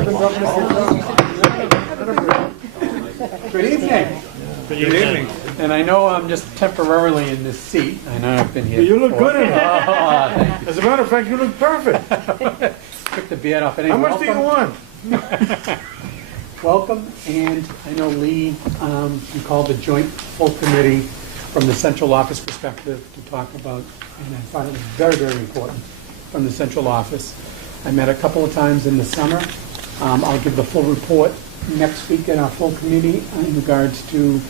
Good evening. Good evening. And I know I'm just temporarily in this seat. I know I've been here. You look before. good in it. Thank you. As a matter of fact, you look perfect. Took the beard off. How much do you want? Welcome, and I know Lee, you called the joint full committee from the central office perspective to talk about, and I find it very, very important from the central office. I met a couple of times in the summer. I'll give the full report next week at our full committee in regards to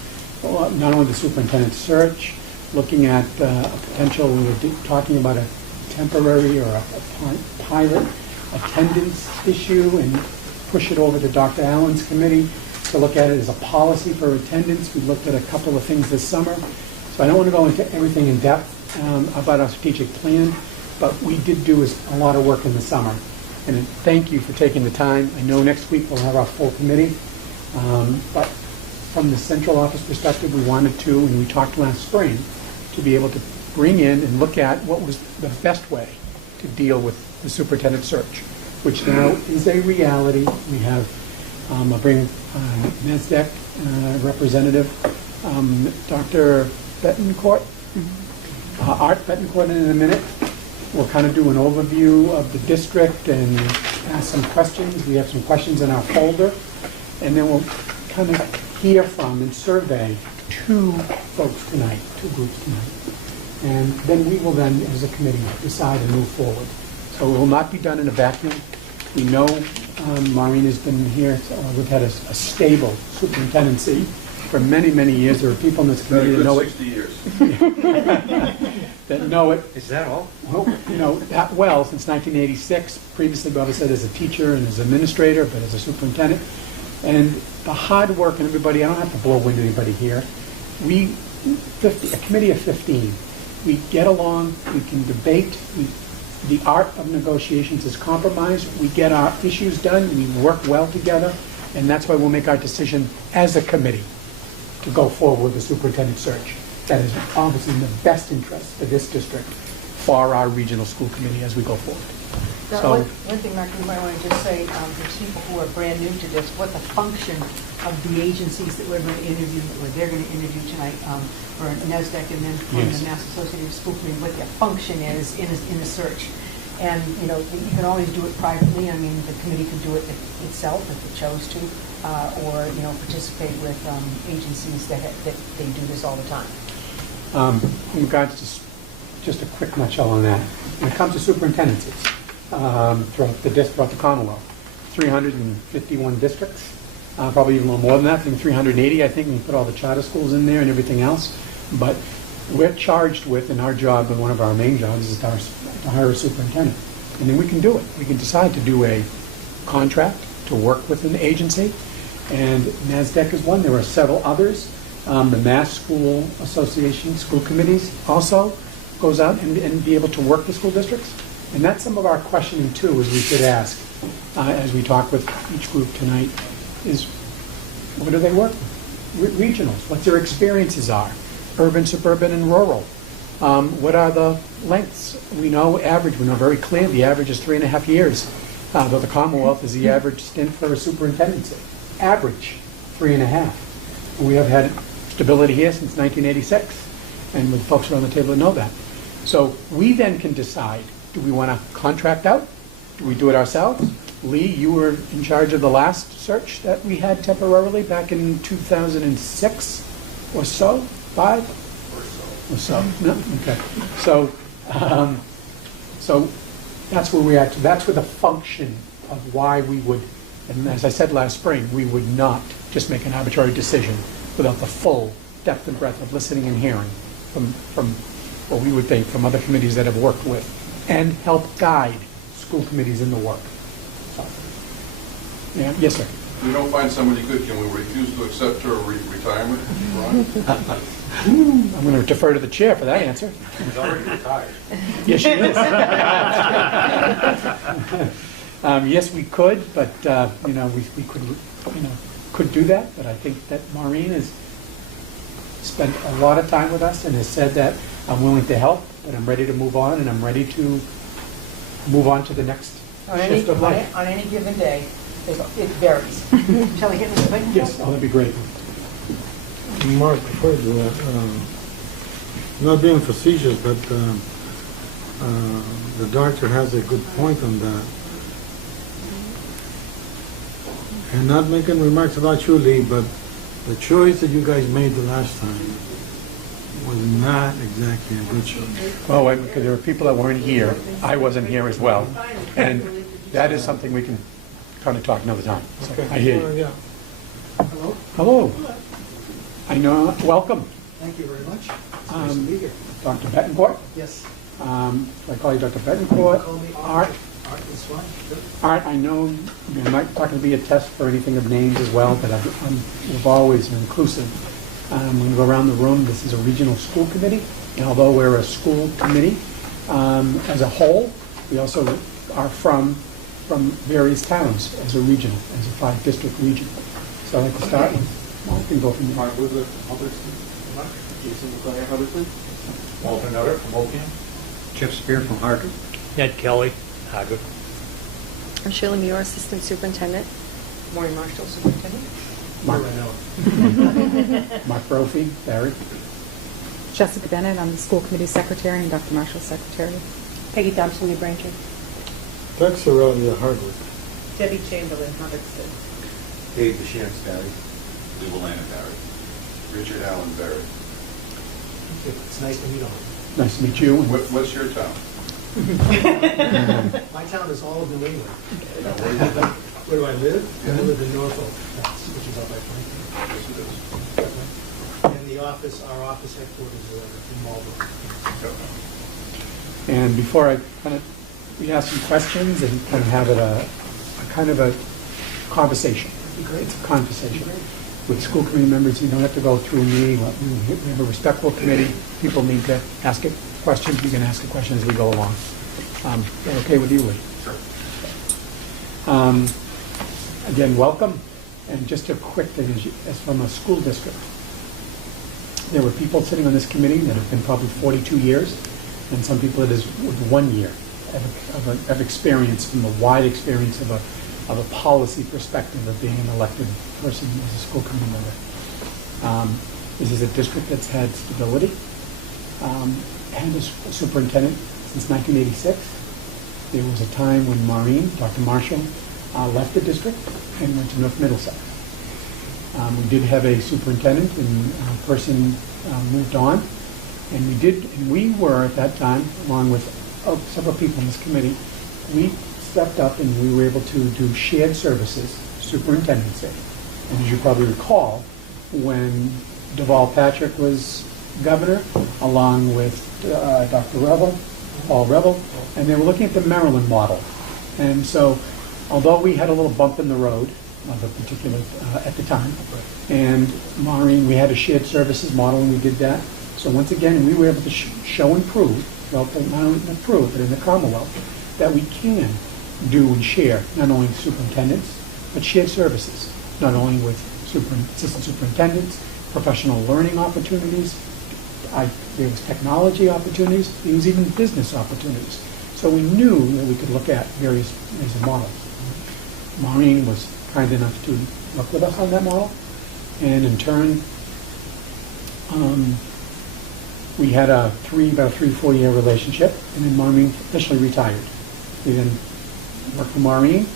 not only the superintendent search, looking at a potential, we were talking about a temporary or a pilot attendance issue and push it over to Dr. Allen's committee to look at it as a policy for attendance. We looked at a couple of things this summer. So I don't want to go into everything in depth about our strategic plan, but we did do a lot of work in the summer. And thank you for taking the time. I know next week we'll have our full committee, but from the central office perspective, we wanted to, and we talked last spring, to be able to bring in and look at what was the best way to deal with the superintendent search, which now is a reality. We have, I'll bring NASDAQ representative, Dr. Betancourt, Art Betancourt in a minute. We'll kind of do an overview of the district and ask some questions. We have some questions in our folder, and then we'll kind of hear from and survey two folks tonight, two groups tonight. And then we will then, as a committee, decide and move forward. So it will not be done in a vacuum. We know Maureen has been here. We've had a stable superintendency for many, many years. There are people in this committee that know it. 60 years. That know it. Is that all? Well, you know, that well since 1986. Previously, Bubba said as a teacher and as an administrator, but as a superintendent. And the hard work and everybody, I don't have to blow wind anybody here. A committee of 15. We get along, we can debate, the art of negotiations is compromise. We get our issues done, we work well together, and that's why we'll make our decision as a committee to go forward with the superintendent search. That is obviously in the best interest of this district for our regional school committee as we go forward. So one thing, Mark, you might want to just say to people who are brand new to this, what the function of the agencies that we're going to interview, or they're going to interview tonight for NASDAQ and then from the Mass Association of School Committee, what their function is in the search. And, you know, you can always do it privately. I mean, the committee could do it itself if it chose to, or, you know, participate with agencies that they do this all the time. In regards to just a quick nutshell on that, when it comes to superintendencies, throughout the Commonwealth, 351 districts, probably even a little more than that, I think 380, I think, when you put all the charter schools in there and everything else. But we're charged with, and our job, and one of our main jobs, is to hire a superintendent. And then we can do it. We can decide to do a contract to work with an agency, and NASDAQ is one. There are several others. The Mass School Association, school committees also goes out and be able to work with school districts. And that's some of our questioning, too, as we should ask, as we talk with each group tonight, is what do they work with? Regionals, what their experiences are, urban, suburban, and rural. What are the lengths? We know average, we know very clear, the average is 3.5 years, though the Commonwealth is the average stint for a superintendency. Average, 3.5. We have had stability here since 1986, and with folks around the table that know that. So we then can decide, do we want to contract out? Do we do it ourselves? Lee, you were in charge of the last search that we had temporarily back in 2006 or so? 5? Or so? No? Okay. So, so that's where we're at. That's where the function of why we would, and as I said last spring, we would not just make an arbitrary decision without the full depth and breadth of listening and hearing from what we would think from other committees that have worked with and help guide school committees in the work. So, yeah, yes, sir. If we don't find somebody good, can we refuse to accept her retirement? I'm going to defer to the chair for that answer. She's already retired. Yes, she is. Yes, we could, but you know, we could, you know, could do that. But I think that Maureen has spent a lot of time with us and has said that I'm willing to help, but I'm ready to move on, and I'm ready to move on to the next shift of life. On any given day, it varies. Shall I get Mr. Bacon? Yes, oh, that'd be great. Mark, before you do that, not being facetious, but the doctor has a good point on that. And not making remarks about you, Lee, but the choice that you guys made the last time was not exactly a good choice. Well, wait, because there were people that weren't here. I wasn't here as well. And that is something we can kind of talk another time. So I hear you. Yeah. Hello, Hello. I know, welcome. thank you very much. It's nice to be here. Dr. Betancourt. Yes. Do I call you Dr. You Betancourt? call me Art. Art. Art is fine. Good. Art, I know you're not going to be a test for anything of names as well, but we've always been inclusive. When we go around the room, this is a regional school committee, and although we're a school committee as a whole, we also are from various towns as a regional, as a 5-district region. So I'd like to start with, well, we can go from there. Mark Woodler from Hubbardston. Jason McClure, Hubbardston. Walter Nutter from Oakham. Jeff Spear from Hartford. Ned Kelly, Haggard. I'm Shirley Muir, Assistant Superintendent. Maureen Marshall, Superintendent. Mark, Here I know. Mark Brophy, Barry. Jessica Bennett, I'm the school committee secretary and Dr. Marshall's secretary. Peggy Thompson, New Braintree. Tex Aurelia, Hardwick. Debbie Chamberlain, Hubbardston. Dave DeShantz, Barry. Lou Valana, Barry. Richard Allen, Barry. It's nice to meet all. Nice to meet you. What's your town? My town is all of New England. Where do I live? I live in Norfolk, which is up by Franklin. Yes, it is. And our office headquarters are in Marlborough. And before I we ask some questions and kind of have it a kind of a conversation. Be great. It's a conversation. With school committee members, you don't have to go through me. We have a respectful committee. People need to ask it questions. You can ask a question as we go along. Is that okay with you, Lee? Sure. Again, welcome. And just a quick thing, as from a school district, there were people sitting on this committee that have been probably 42 years, and some people that is with 1 year of experience, from the wide experience of a policy perspective of being an elected person as a school committee member. This is a district that's had stability, had a superintendent since 1986. There was a time when Maureen, Dr. Marshall, left the district and went to North Middlesex. We did have a superintendent, and a person moved on, and we were at that time, along with several people in this committee, we stepped up and we were able to do shared services, superintendency. And as you probably recall, when Deval Patrick was governor, along with Dr. Revel, Paul Revel, and they were looking at the Maryland model. And so, although we had a little bump in the road of a particular, at the time, and Maureen, we had a shared services model and we did that. So once again, we were able to show and prove, well, not only prove, but in the Commonwealth, that we can do and share not only superintendents, but shared services, not only with assistant superintendents, professional learning opportunities, there was technology opportunities, there was even business opportunities. So we knew that we could look at various models. Maureen was kind enough to work with us on that model, and in turn, we had about a 3-4 year relationship, and then Maureen officially retired. We then worked for Maureen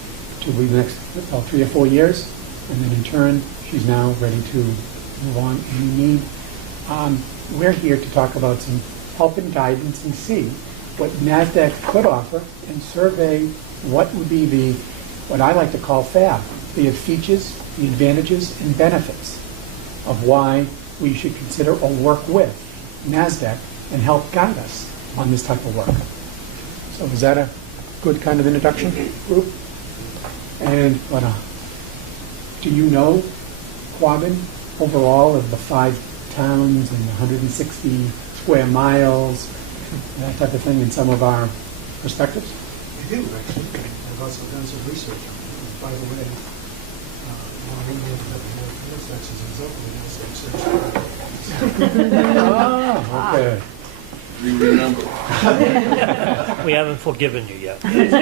to be the next about 3 or 4 years, and then in turn, she's now ready to move on. And we need, we're here to talk about some help and guidance and see what NASDAQ could offer and survey what would be what I like to call FAB, the features, the advantages, and benefits of why we should consider or work with NASDAQ and help guide us on this type of work. So is that a good kind of introduction, group? And do you know Quabbin overall of the 5 towns and 160 square miles, that type of thing in some of our perspectives? I do, actually. I've also done some research. By the way, Maureen ended up in North Middlesex as a result of the Middlesex search. Okay. We remember. We haven't forgiven you yet. That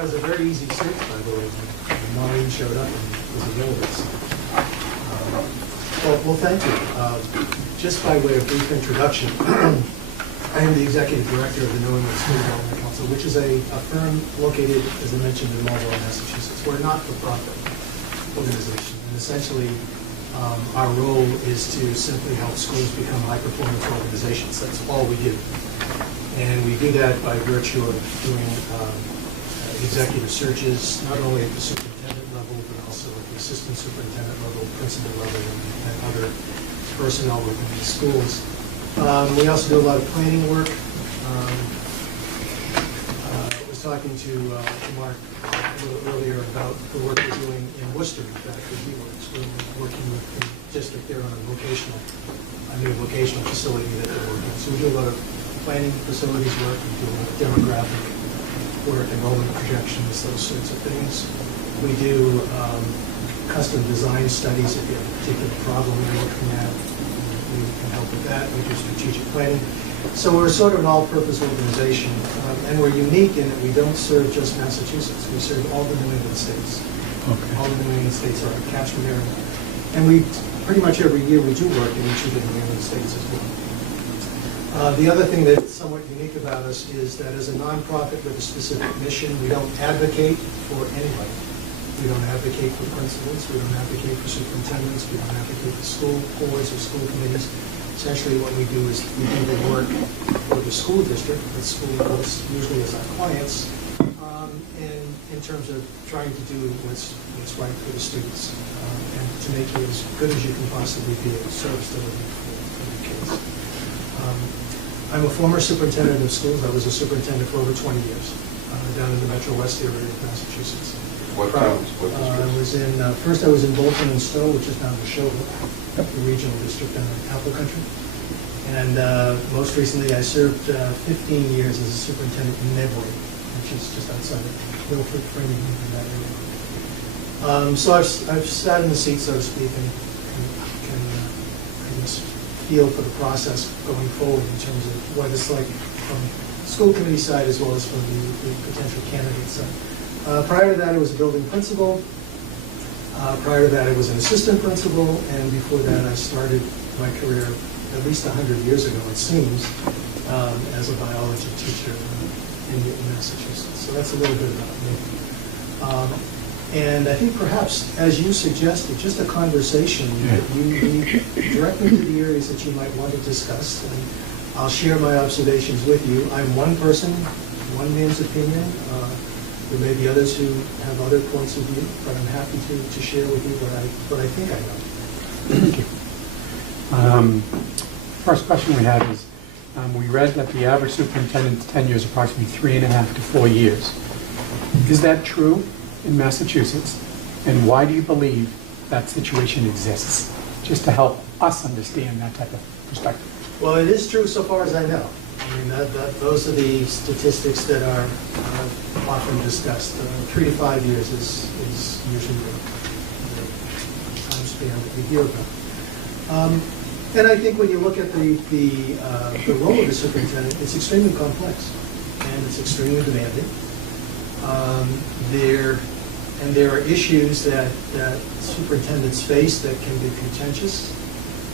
was a very easy search, by the way, when Maureen showed up and was available. So, well, thank you. Just by way of brief introduction, I am the executive director of the New England School Development Council, which is a firm located, as I mentioned, in Marlborough, Massachusetts. We're a not-for-profit organization, and essentially our role is to simply help schools become high-performance organizations. That's all we do. And we do that by virtue of doing executive searches, not only at the superintendent level, but also at the assistant superintendent level, principal level, and other personnel within the schools. We also do a lot of planning work. I was talking to Mark a little earlier about the work we're doing in Worcester, in fact, with Works. We're working with the district there on a new vocational facility that they're working on. So we do a lot of planning facilities work, we do a lot of demographic work, enrollment projections, those sorts of things. We do custom design studies if you have a particular problem you're looking at. We can help with that. We do strategic planning. So we're sort of an all-purpose organization, and we're unique in that we don't serve just Massachusetts. We serve all the New England states. Okay. All the New England states are our catchment area. And we, pretty much every year, we do work in each of the New England states as well. The other thing that's somewhat unique about us is that as a nonprofit with a specific mission, we don't advocate for anybody. We don't advocate for principals, we don't advocate for superintendents, we don't advocate for school boards or school committees. Essentially what we do is we do the work for the school district, the school boards usually as our clients, and in terms of trying to do what's right for the students, and to make it as good as you can possibly be a service delivery for the kids. I'm a former superintendent of schools. I was a superintendent for over 20 years down in the Metro West area of Massachusetts. What towns, what I districts? was in, first I was in Bolton and Stowe, which is now Neshoba, the regional district in Apple Country. And most recently I served 15 years as a superintendent in Medway, which is just outside of Milford, Framingham, in that area. So I've sat in the seat, so to speak, and can I guess, feel for the process going forward in terms of what it's like from the school committee side as well as from the potential candidate side. Prior to that, I was a building principal. Prior to that, I was an assistant principal, and before that, I started my career at least 100 years ago, it seems, as a biology teacher in Massachusetts. So that's a little bit about me. And I think perhaps, as you suggested, just a conversation that you lead directly to the areas that you might want to discuss. And I'll share my observations with you. I'm one person, one man's opinion. There may be others who have other points of view, but I'm happy to share with you what I think I know. Thank you. First question we had is, we read that the average superintendent's tenure is approximately 3.5 to 4 years. Is that true in Massachusetts? And why do you believe that situation exists? Just to help us understand that type of perspective. Well, it is true so far as I know. I mean, those are the statistics that are often discussed. 3 to 5 years is usually the time span that we hear about. And I think when you look at the role of the superintendent, it's extremely complex and it's extremely demanding. There are issues that superintendents face that can be contentious,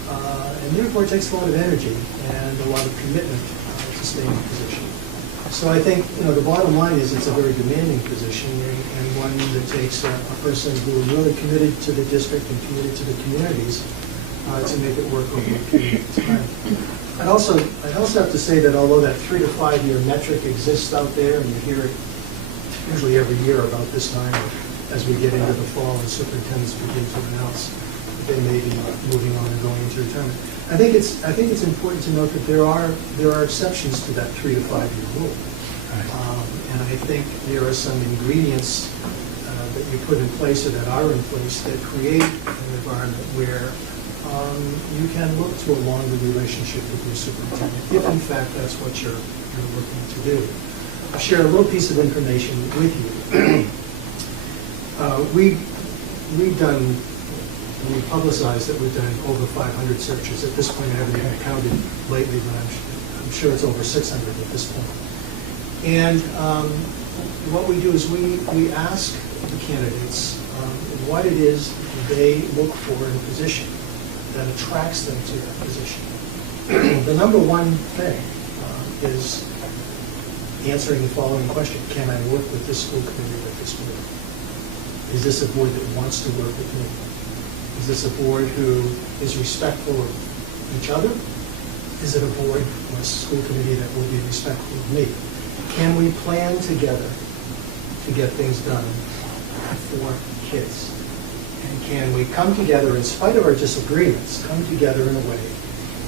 and therefore it takes a lot of energy and a lot of commitment to stay in the position. So I think the bottom line is it's a very demanding position and one that takes a person who is really committed to the district and committed to the communities to make it work over a period of time. I'd also have to say that although that 3 to 5 year metric exists out there, and you hear it usually every year about this time, as we get into the fall and superintendents begin to announce that they may be moving on and going into retirement. I think it's important to note that there are exceptions to that 3 to 5 year rule, and I think there are some ingredients that you put in place or that are in place that create an environment where you can look to a longer relationship with your superintendent, if in fact that's what you're looking to do. I'll share a little piece of information with you. We've done we publicize that we've done over 500 searches. At this point, I haven't even counted lately, but I'm sure it's over 600 at this point. And what we do is we ask the candidates what it is they look for in a position that attracts them to that position. The number one thing is answering the following question: can I work with this school committee or this board? Is this a board that wants to work with me? Is this a board who is respectful of each other? Is it a board or a school committee that will be respectful of me? Can we plan together to get things done for kids? And can we come together, in spite of our disagreements, come together in a way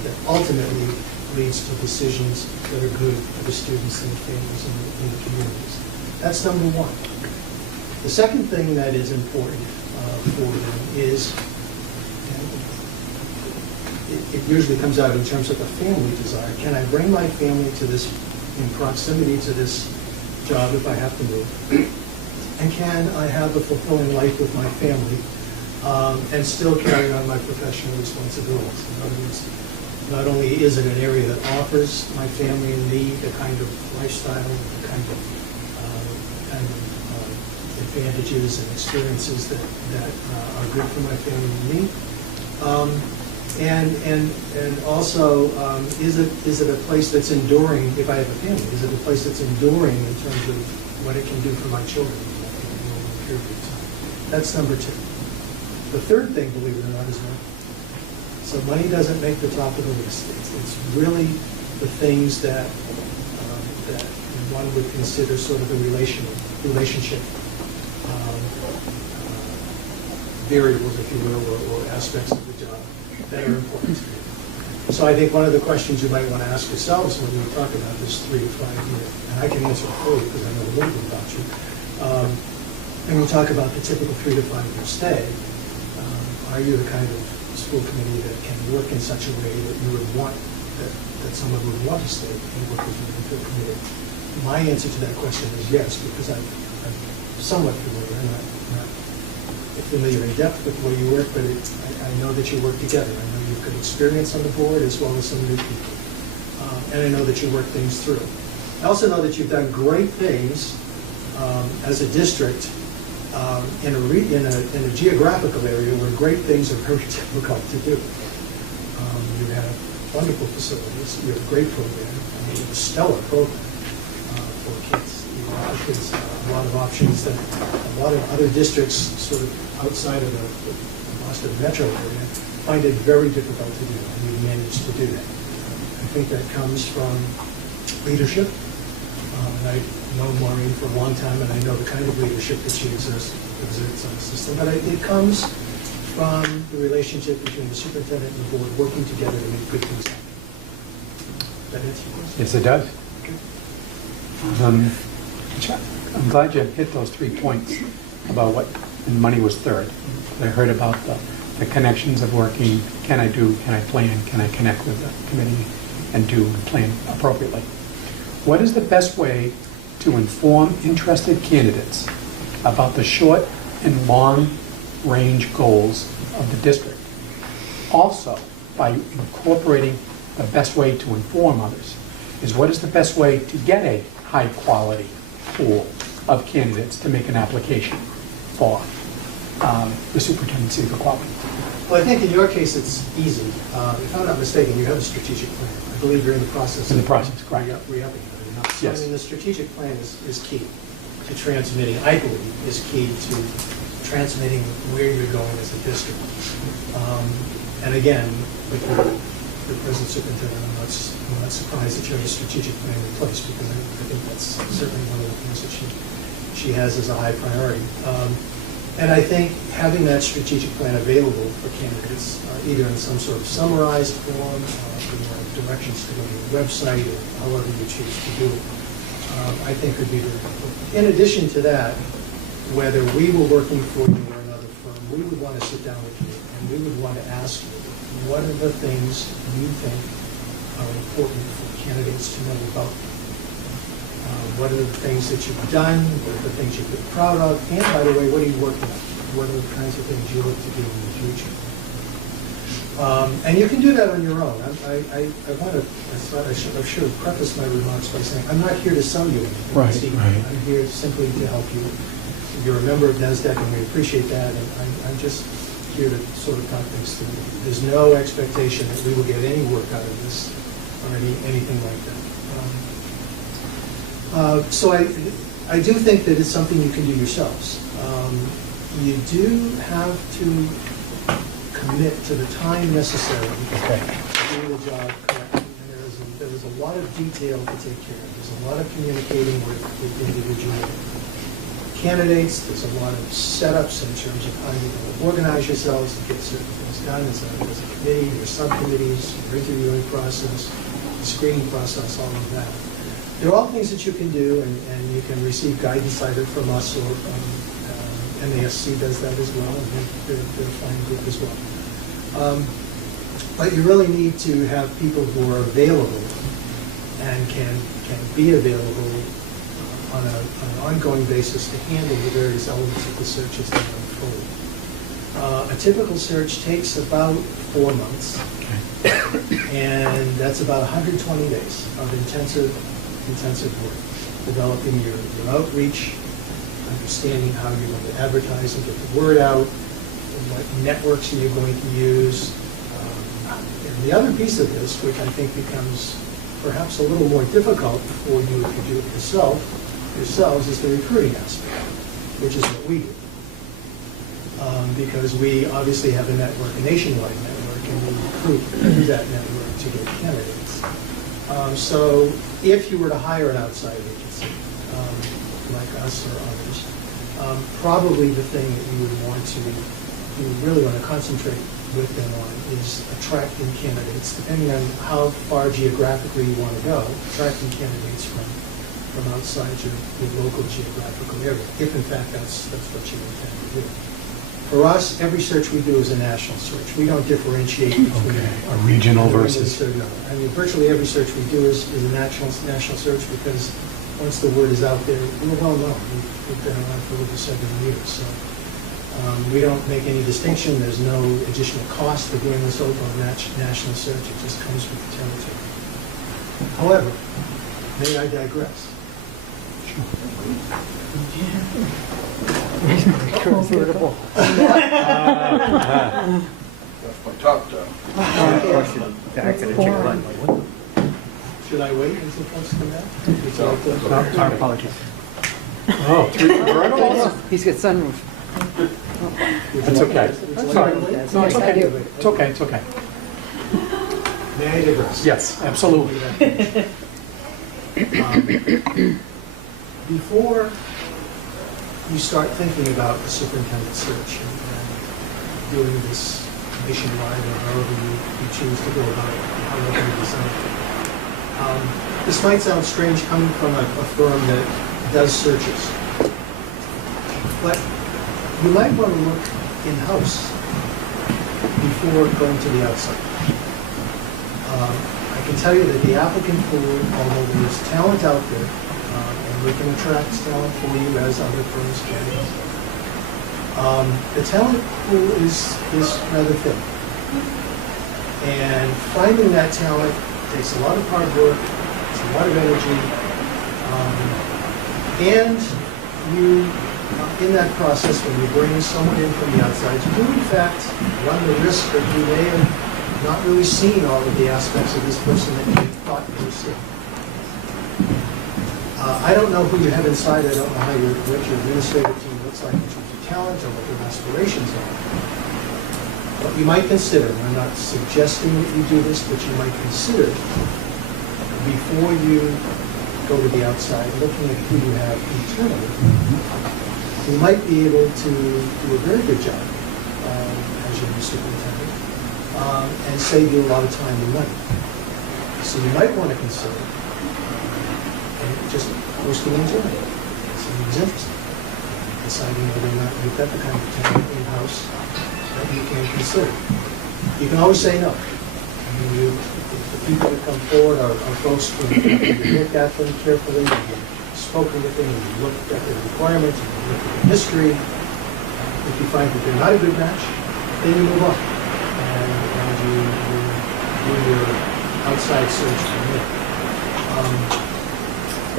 that ultimately leads to decisions that are good for the students and the families and the communities? That's number one. The second thing that is important for them is, it usually comes out in terms of a family desire. Can I bring my family to this, in proximity to this job if I have to move? And can I have a fulfilling life with my family and still carry on my professional responsibilities? In other words, not only is it an area that offers my family and me the kind of lifestyle, the kind of advantages and experiences that are good for my family and me, and also is it a place that's enduring? If I have a family, is it a place that's enduring in terms of what it can do for my children over a period of time? That's number two. The third thing, believe it or not, is money. So money doesn't make the top of the list. It's really the things that one would consider sort of the relationship variables, if you will, or aspects of the job that are important to you. So I think one of the questions you might want to ask yourselves when we talk about this 3 to 5 year, and I can answer it for you because I know a little bit about you, and we talk about the typical 3 to 5 year stay, are you the kind of school committee that can work in such a way that you would want, that someone would want to stay and work with you and feel committed? My answer to that question is yes, because I'm somewhat familiar, not familiar in depth with the way you work, but I know that you work together. I know you've got experience on the board as well as some new people. And I know that you work things through. I also know that you've done great things as a district in a geographical area where great things are very difficult to do. You have wonderful facilities. You have a great program. I mean, a stellar program for kids. You offer kids a lot of options that a lot of other districts sort of outside of the Boston metro area find it very difficult to do, and you managed to do that. I think that comes from leadership. And I've known Maureen for a long time, and I know the kind of leadership that she exerts on the system. But it comes from the relationship between the superintendent and the board working together to make good things happen. Does that answer your question? Yes, it does. Okay. I'm glad you hit those 3 points about what, and money was third. I heard about the connections of working, can I plan, can I connect with the committee and do and plan appropriately. What is the best way to inform interested candidates about the short and long range goals of the district? Also, by incorporating the best way to inform others, is what is the best way to get a high quality pool of candidates to make an application for the superintendency for quality? Well, I think in your case it's easy. If I'm not mistaken, you have a strategic plan. I believe you're in the process. In the process, correct. Re-upping it. So, Yes. I mean, the strategic plan is key to transmitting, I believe, is key to transmitting where you're going as a district. And again, with the present superintendent, I'm not surprised that you have a strategic plan in place, because I think that's certainly one of the things that she has as a high priority. And I think having that strategic plan available for candidates, either in some sort of summarized form, directions to go to the website, or however you choose to do it, I think would be very helpful. In addition to that, whether we were working for you or another firm, we would want to sit down with you and we would want to ask you, what are the things you think are important for candidates to know about? What are the things that you've done? What are the things you've been proud of? And by the way, what are you working on? What are the kinds of things you look to do in the future? And you can do that on your own. I want to, I should have prefaced my remarks by saying, I'm not here to sell you anything. Right, Steve. right. I'm here simply to help you. You're a member of NASDAQ, and we appreciate that, and I'm just here to sort of talk things through. There's no expectation that we will get any work out of this or anything like that. So I do think that it's something you can do yourselves. You do have to commit to the time necessary Okay. to do the job correctly. And there is a lot of detail to take care of. There's a lot of communicating with individual candidates. There's a lot of setups in terms of how you're going to organize yourselves to get certain things done. There's a committee, there's subcommittees, your interviewing process, the screening process, all of that. There are all things that you can do, and you can receive guidance either from us or from MASC does that as well, and they're a fine group as well. But you really need to have people who are available and can be available on an ongoing basis to handle the various elements of the search as they unfold. A typical search takes about 4 months, and that's about 120 days of intensive work, developing your outreach, understanding how you're going to advertise and get the word out, and what networks are you going to use. And the other piece of this, which I think becomes perhaps a little more difficult for you if you do it yourselves, is the recruiting aspect, which is what we do. Because we obviously have a network, a nationwide network, and we recruit through that network to get candidates. So if you were to hire an outside agency, like us or others, probably the thing that you really want to concentrate with them on is attracting candidates, depending on how far geographically you want to go, attracting candidates from outside your local geographical area, if in fact that's what you intend to do. For us, every search we do is a national search. We don't differentiate between a regional versus. No. I mean, virtually every search we do is a national search, because once the word is out there, we're well known. We've been around for over 7 years. So we don't make any distinction. There's no additional cost for doing this over a national search. It just comes with the territory. However, may I digress? That's my top down. Should I wait until folks come back? Our apologies. Oh, 3 convertibles? He's got sunroof. That's okay. Sorry. No, it's okay. It's okay, it's okay. May I digress? Yes, absolutely. Before you start thinking about the superintendent search and doing this nationwide or however you choose to go about it, how you're going to design it. This might sound strange coming from a firm that does searches, but you might want to look in-house before going to the outside. I can tell you that the applicant pool, although there's talent out there, and we can attract talent for you as other firms can, the talent pool is rather thin. And finding that talent takes a lot of hard work, it's a lot of energy, and you, in that process, when you bring someone in from the outside, you do in fact run the risk that you may have not really seen all of the aspects of this person that you thought you were seeing. I don't know who you have inside, I don't know what your administrative team looks like in terms of talent or what their aspirations are. What you might consider, and I'm not suggesting that you do this, but you might consider before you go to the outside, looking at who you have internally, you might be able to do a very good job as your new superintendent and save you a lot of time and money. So you might want to consider just posting and joining. Somebody's interested. Deciding whether or not you've got the kind of talent in-house that you can consider. You can always say no. I mean, the people that come forward are folks who you looked at them carefully, you've spoken with them, you've looked at their requirements, you've looked at their history. If you find that they're not a good match, then you move on. And you outside search from me.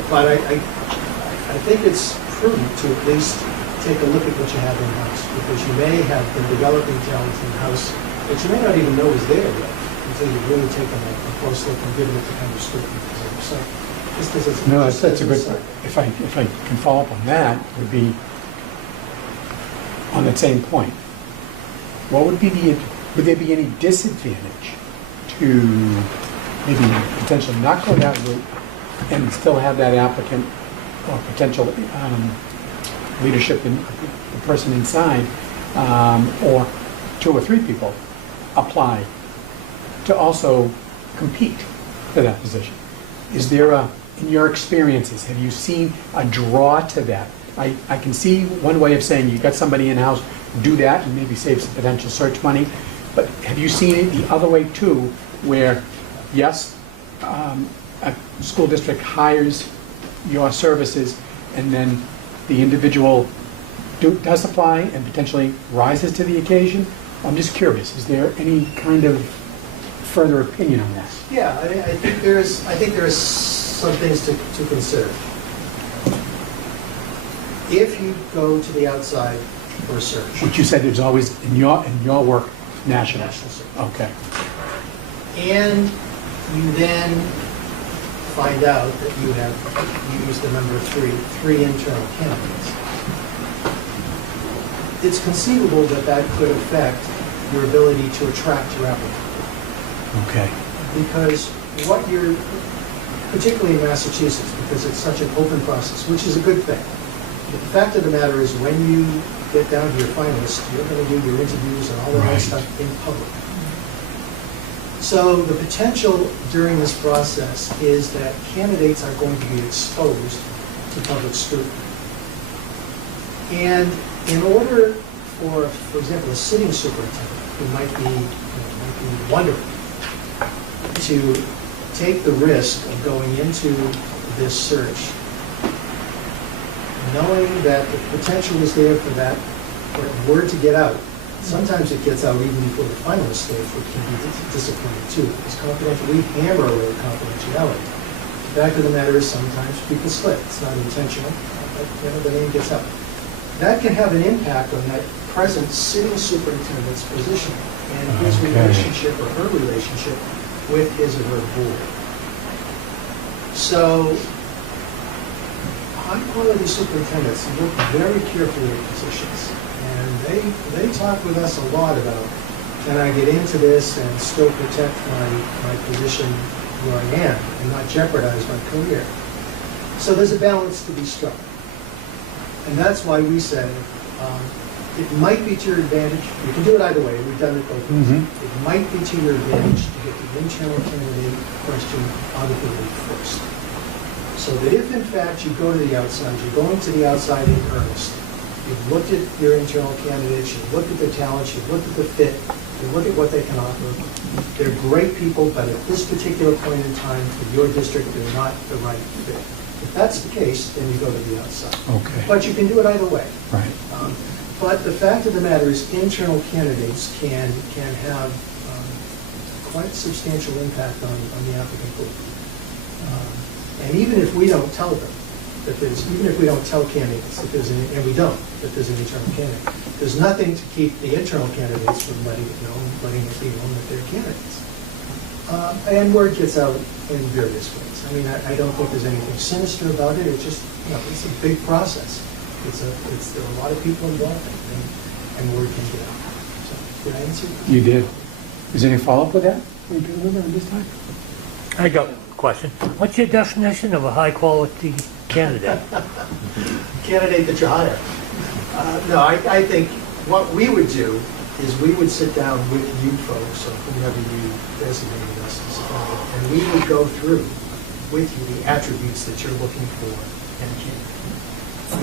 But I think it's prudent to at least take a look at what you have in-house, because you may have been developing talent in-house that you may not even know is there yet until you've really taken a close look and given it the kind of scrutiny. So just as a No, that's a good, insight. if I can follow up on that, would be on that same point. What would there be any disadvantage to maybe potentially not go that route and still have that applicant or potential leadership in the person inside, or 2 or 3 people apply to also compete for that position? Is there in your experiences, have you seen a draw to that? I can see one way of saying you got somebody in-house, do that and maybe save some potential search money, but have you seen it the other way too, where yes, a school district hires your services and then the individual does apply and potentially rises to the occasion? I'm just curious, is there any kind of further opinion on that? Yeah, I think there's some things to consider. If you go to the outside for a search, Which you said there's always in your work national. national search, Okay. and you then find out that you have used the number 3 internal candidates, it's conceivable that that could affect your ability to attract your applicant. Okay. Because what you're, particularly in Massachusetts, because it's such an open process, which is a good thing. But the fact of the matter is, when you get down to your finalists, you're going to do your interviews and all of that Right. stuff in public. So the potential during this process is that candidates are going to be exposed to public scrutiny. And in order for example, a sitting superintendent who might be wonderful to take the risk of going into this search, knowing that the potential is there for that, for word to get out. Sometimes it gets out even before the finalist stage, which can be disappointing too. It's confidential. We hammer away confidentiality. The fact of the matter is, sometimes people slip. It's not intentional, but the name gets out. That can have an impact on that present sitting superintendent's position and his Okay. relationship or her relationship with his or her board. So, high-quality superintendents look very carefully at positions, and they talk with us a lot about, can I get into this and still protect my position where I am and not jeopardize my career? So there's a balance to be struck. And that's why we say it might be to your advantage. You can do it either way. We've done it both ways. Mhm. It might be to your advantage to get the internal candidate question out of the way first. So that if in fact you go to the outside, you're going to the outside in earnest, you've looked at your internal candidates, you've looked at their talents, you've looked at the fit, you look at what they can offer. They're great people, but at this particular point in time for your district, they're not the right fit. If that's the case, then you go to the outside. Okay. But you can do it either way. Right. But the fact of the matter is, internal candidates can have quite substantial impact on the applicant pool. And even if we don't tell them that even if we don't tell candidates that and we don't, that there's an internal candidate, there's nothing to keep the internal candidates from letting it be known that they're candidates. And word gets out in various ways. I mean, I don't think there's anything sinister about it. It's just, it's a big process. There are a lot of people involved, and word can get out. So, did I answer? You did. Is there any follow-up with that? We can remember this time? I got a question. What's your definition of a high-quality candidate? Candidate that you hire. No, I think what we would do is we would sit down with you folks, or whomever you designated us as, and we would go through with you the attributes that you're looking for in a candidate.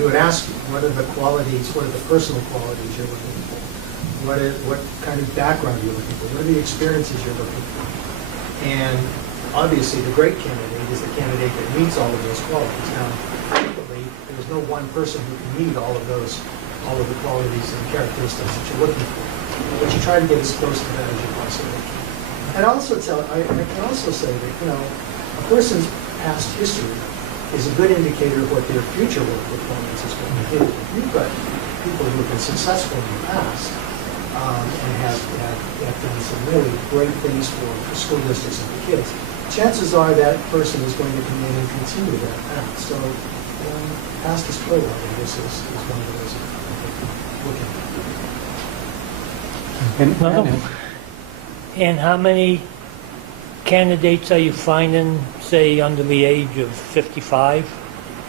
We would ask you, what are the qualities, what are the personal qualities you're looking for? What kind of background you're looking for? What are the experiences you're looking for? And obviously, the great candidate is the candidate that meets all of those qualities. Now, frequently, there's no one person who can meet all of the qualities and characteristics that you're looking for. But you try to get as close to that as you possibly can. And also I can also say that, you know, a person's past history is a good indicator of what their future work performance is going to be. If you've got people who have been successful in the past and have done some really great things for school districts and for kids, chances are that person is going to come in and continue that path. So past is prologue, I guess, is one of those looking at. And how many candidates are you finding, say, under the age of 55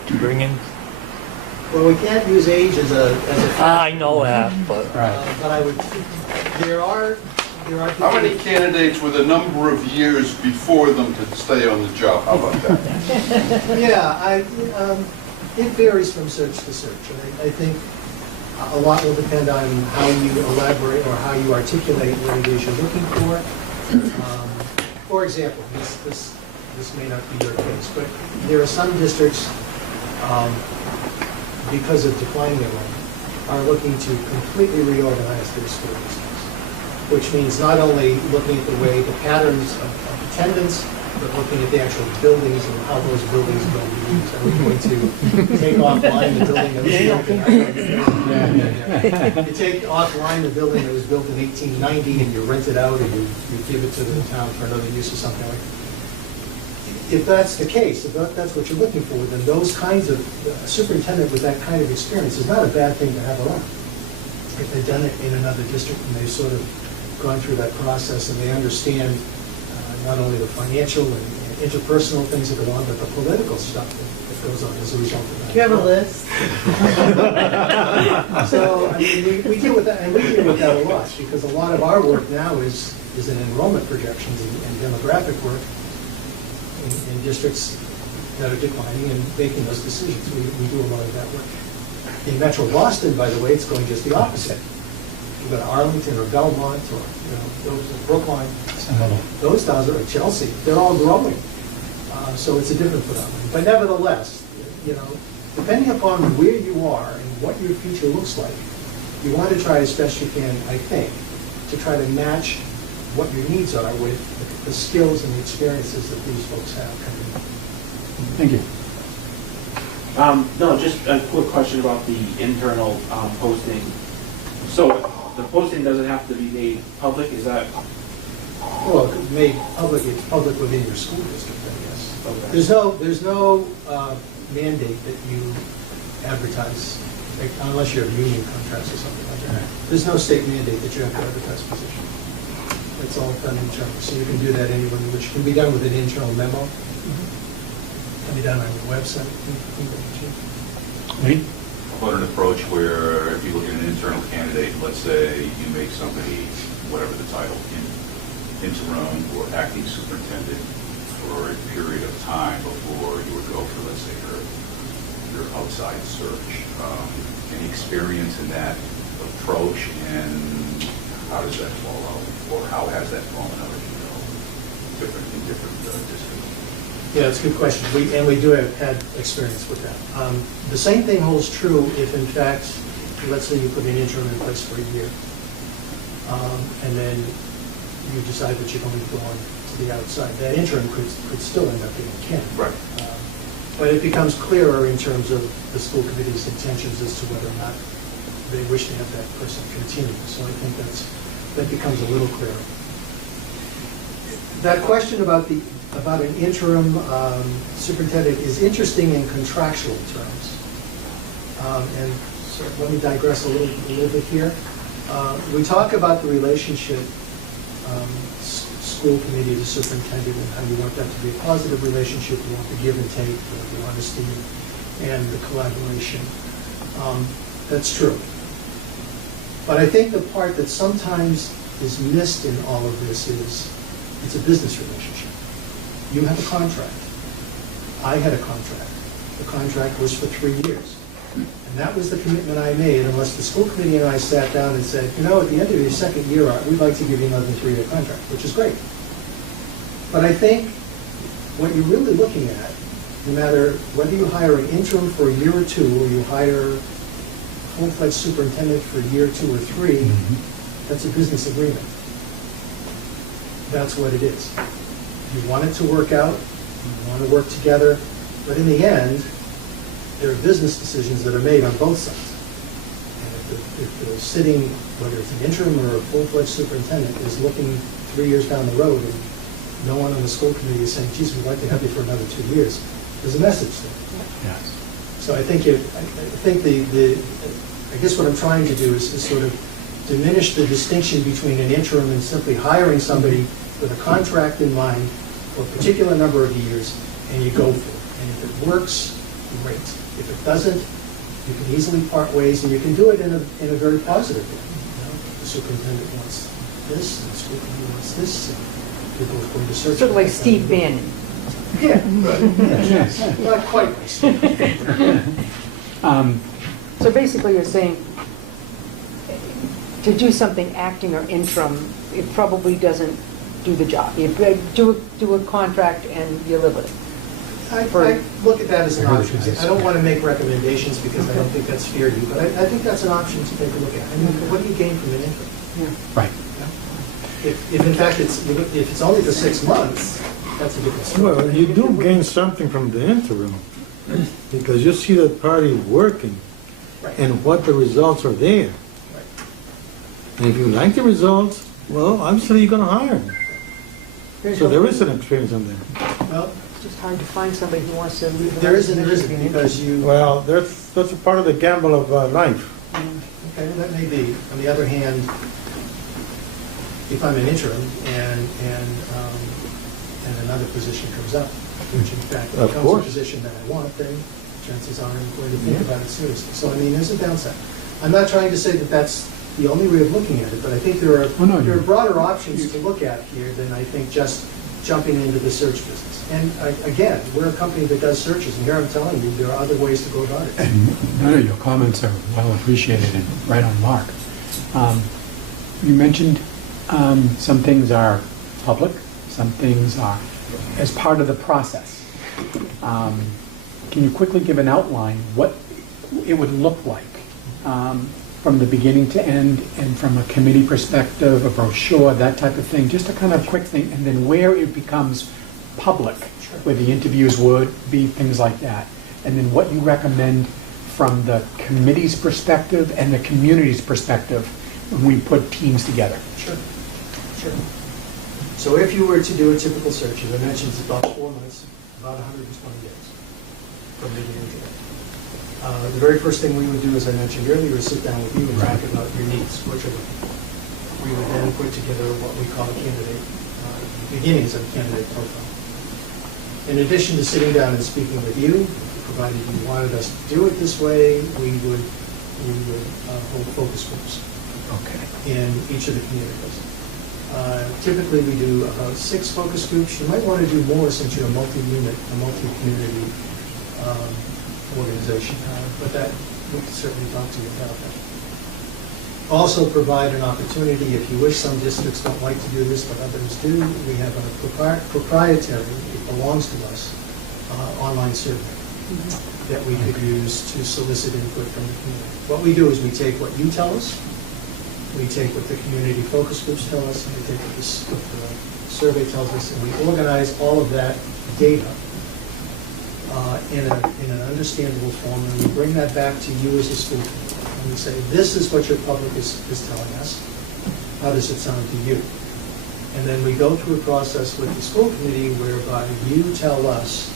to bring in? Well, we can't use age as a I know that, but... but I would, there are How many candidates with a number of years before them to stay on the job? How about that? Yeah, it varies from search to search. And I think a lot will depend on how you elaborate or how you articulate what it is you're looking for. For example, this may not be your case, but there are some districts, because of declining enrollment, are looking to completely reorganize their school districts, which means not only looking at the way the patterns of attendance, but looking at the actual buildings and how those buildings are going to be used. Are we going to take offline the building that was built in... You take offline the building that was built in 1890 and you rent it out and you give it to the town for another use or something like that. If that's the case, if that's what you're looking for, then those kinds of, a superintendent with that kind of experience is not a bad thing to have around. If they've done it in another district and they've sort of gone through that process and they understand not only the financial and interpersonal things that go on, but the political stuff that goes on as a result of that. Do you have a list? So, I mean, we deal with that, and we deal with that a lot, because a lot of our work now is in enrollment projections and demographic work in districts that are declining and making those decisions. We do a lot of that work. In Metro Boston, by the way, it's going just the opposite. You go to Arlington or Belmont or those in Brookline, those towns are Chelsea. They're all growing, so it's a different phenomenon. But nevertheless, depending upon where you are and what your future looks like, you want to try as best you can, I think, to try to match what your needs are with the skills and the experiences that these folks have coming in. Thank you. No, just a quick question about the internal posting. So the posting doesn't have to be made public, is that? Well, made public, it's public within your school district, I guess. Okay. There's no mandate that you advertise, unless you have union contracts or something like that. There's no state mandate that you have to advertise positions. It's all done internally, so you can do that anywhere, which can be done with an internal memo. Can be done on your website. Lee? What an approach where if you look at an internal candidate, let's say you make somebody, whatever the title, interim or acting superintendent for a period of time before you would go for, let's say, your outside search. Any experience in that approach, and how does that fall out? Or how has that fallen out, in different districts? Yeah, it's a good question. We do have had experience with that. The same thing holds true if, in fact, let's say you put an interim in place for a year, and then you decide that you're going to go on to the outside. That interim could still end up being a candidate. Right. But it becomes clearer in terms of the school committee's intentions as to whether or not they wish to have that person continue. So I think that becomes a little clearer. That question about an interim superintendent is interesting in contractual terms. And so let me digress a little bit here. We talk about the relationship school committee to superintendent and how you want that to be a positive relationship. You want the give and take, the honesty, and the collaboration. That's true. But I think the part that sometimes is missed in all of this is it's a business relationship. You have a contract. I had a contract. The contract was for 3 years. And that was the commitment I made, unless the school committee and I sat down and said, at the end of your second year, we'd like to give you another 3-year contract, which is great. But I think what you're really looking at, no matter whether you hire an interim for a year or two, or you hire a full-fledged superintendent for a year, 2 or 3, that's a business agreement. that's what it is. You want it to work out, you want to work together, but in the end, there are business decisions that are made on both sides. And if the sitting, whether it's an interim or a full-fledged superintendent, is looking 3 years down the road and no one on the school committee is saying, geez, we'd like to have you for another 2 years, there's a message there. Yes. So I think I guess what I'm trying to do is sort of diminish the distinction between an interim and simply hiring somebody with a contract in mind for a particular number of years, and you go for it. And if it works, great. If it doesn't, you can easily part ways, and you can do it in a very positive way. You know, the superintendent wants this, and the school committee wants this, and people are going to search. Sort of like Steve Bannon. Yeah, right. Yes. Not quite like Steve. So basically, you're saying to do something acting or interim, it probably doesn't do the job. You do a contract and you live with it. I look at that as an option. I don't want to make recommendations because I don't think that's fair to you, but I think that's an option to take a look at. I mean, what do you gain from an interim? Yeah. Right. If in fact if it's only for 6 months, that's a different story. Well, you do gain something from the interim, because you see that party working, Right. and what the results are there. Right. And if you like the results, well, obviously you're gonna hire them. So there is an experience on there. Well, It's just hard to find somebody who wants to leave. there is and there isn't, because you, Well, that's a part of the gamble of life. okay, well, that may be. On the other hand, if I'm an interim and another position comes up, which in fact Of becomes course. a position that I want, then chances are I'm going to think about it seriously. So I mean, there's a downside. I'm not trying to say that that's the only way of looking at it, but I think there are Oh, no, there are you- broader options to look at here than I think just jumping into the search business. And again, we're a company that does searches, and here I'm telling you, there are other ways to go about it. And none of your comments are well appreciated and right on mark. You mentioned some things are public, some things are as part of the process. Can you quickly give an outline what it would look like from the beginning to end, and from a committee perspective, a brochure, that type of thing, just a kind of quick thing, and then where it becomes public, Sure. where the interviews would be, things like that, and then what you recommend from the committee's perspective and the community's perspective when we put teams together. Sure, sure. So if you were to do a typical search, as I mentioned, it's about 4 months, about 120 days from beginning to end. The very first thing we would do, as I mentioned earlier, is sit down with you and talk about your needs, what you're looking for. We would then put together what we call a candidate, beginnings of a candidate profile. In addition to sitting down and speaking with you, provided you wanted us to do it this way, we would hold focus groups Okay. in each of the communities. Typically, we do about 6 focus groups. You might want to do more since you're a multi-unit, a multi-community organization, but that we can certainly talk to you about that. Also provide an opportunity, if you wish. Some districts don't like to do this, but others do. We have a proprietary, it belongs to us, online survey that we could use to solicit input from the community. What we do is we take what you tell us, we take what the community focus groups tell us, and we take what the survey tells us, and we organize all of that data in an understandable form, and we bring that back to you as a school committee. And we say, this is what your public is telling us. How does it sound to you? And then we go through a process with the school committee whereby you tell us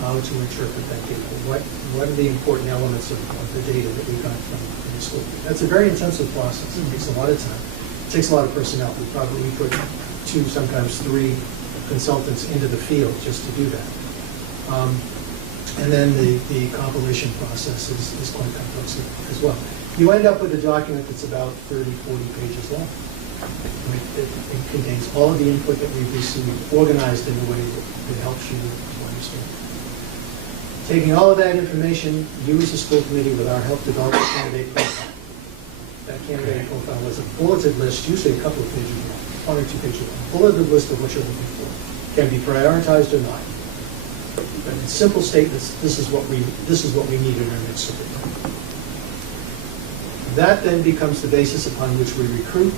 how to interpret that data. What are the important elements of the data that we got from the school committee? That's a very intensive process. It takes a lot of time. It takes a lot of personnel. We probably put 2, sometimes 3 consultants into the field just to do that. And then the compilation process is quite complex as well. You end up with a document that's about 30, 40 pages long. It contains all of the input that we've received, organized in a way that helps you to understand. Taking all of that information, you as a school committee, with our help, develop a candidate profile. That candidate profile is a bulleted list, usually a couple of pages long, 1 or 2 pages long. Bulleted list of what you're looking for. Can be prioritized or not. But in simple statements, this is what we need in our next superintendent. That then becomes the basis upon which we recruit,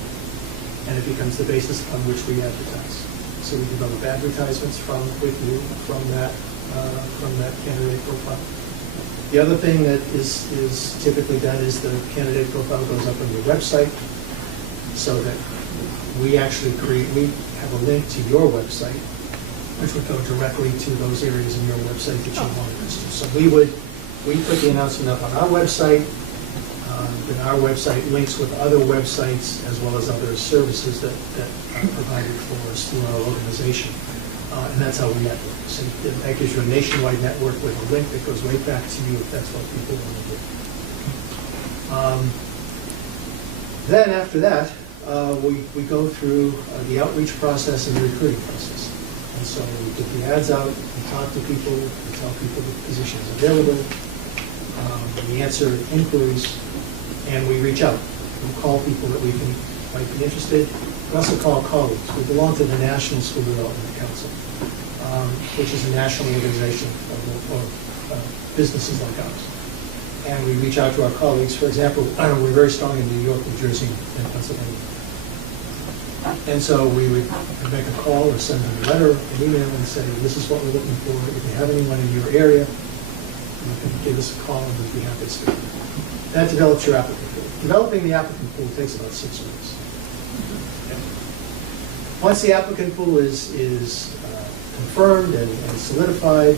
and it becomes the basis upon which we advertise. So we develop advertisements with you from that candidate profile. The other thing that is typically done is the candidate profile goes up on your website, so that we actually we have a link to your website, which would go directly to those areas in your website that you want us to. So we put the announcement up on our website, and our website links with other websites as well as other services that are provided for us through our organization. And that's how we network. So that gives you a nationwide network with a link that goes right back to you if that's what people want to do. Then after that, we go through the outreach process and the recruiting process. And so we get the ads out, we talk to people, we tell people the position is available, we answer inquiries, and we reach out. We call people that we think might be interested. We also call colleagues. We belong to the National School Development Council, which is a national organization of businesses like ours. And we reach out to our colleagues. For example, we're very strong in New York, New Jersey, and Pennsylvania. And so we would make a call or send them a letter, an email, and say, this is what we're looking for. If you have anyone in your area, you can give us a call and we'd be happy to speak. That develops your applicant pool. Developing the applicant pool takes about 6 weeks. Okay. Once the applicant pool is confirmed and solidified,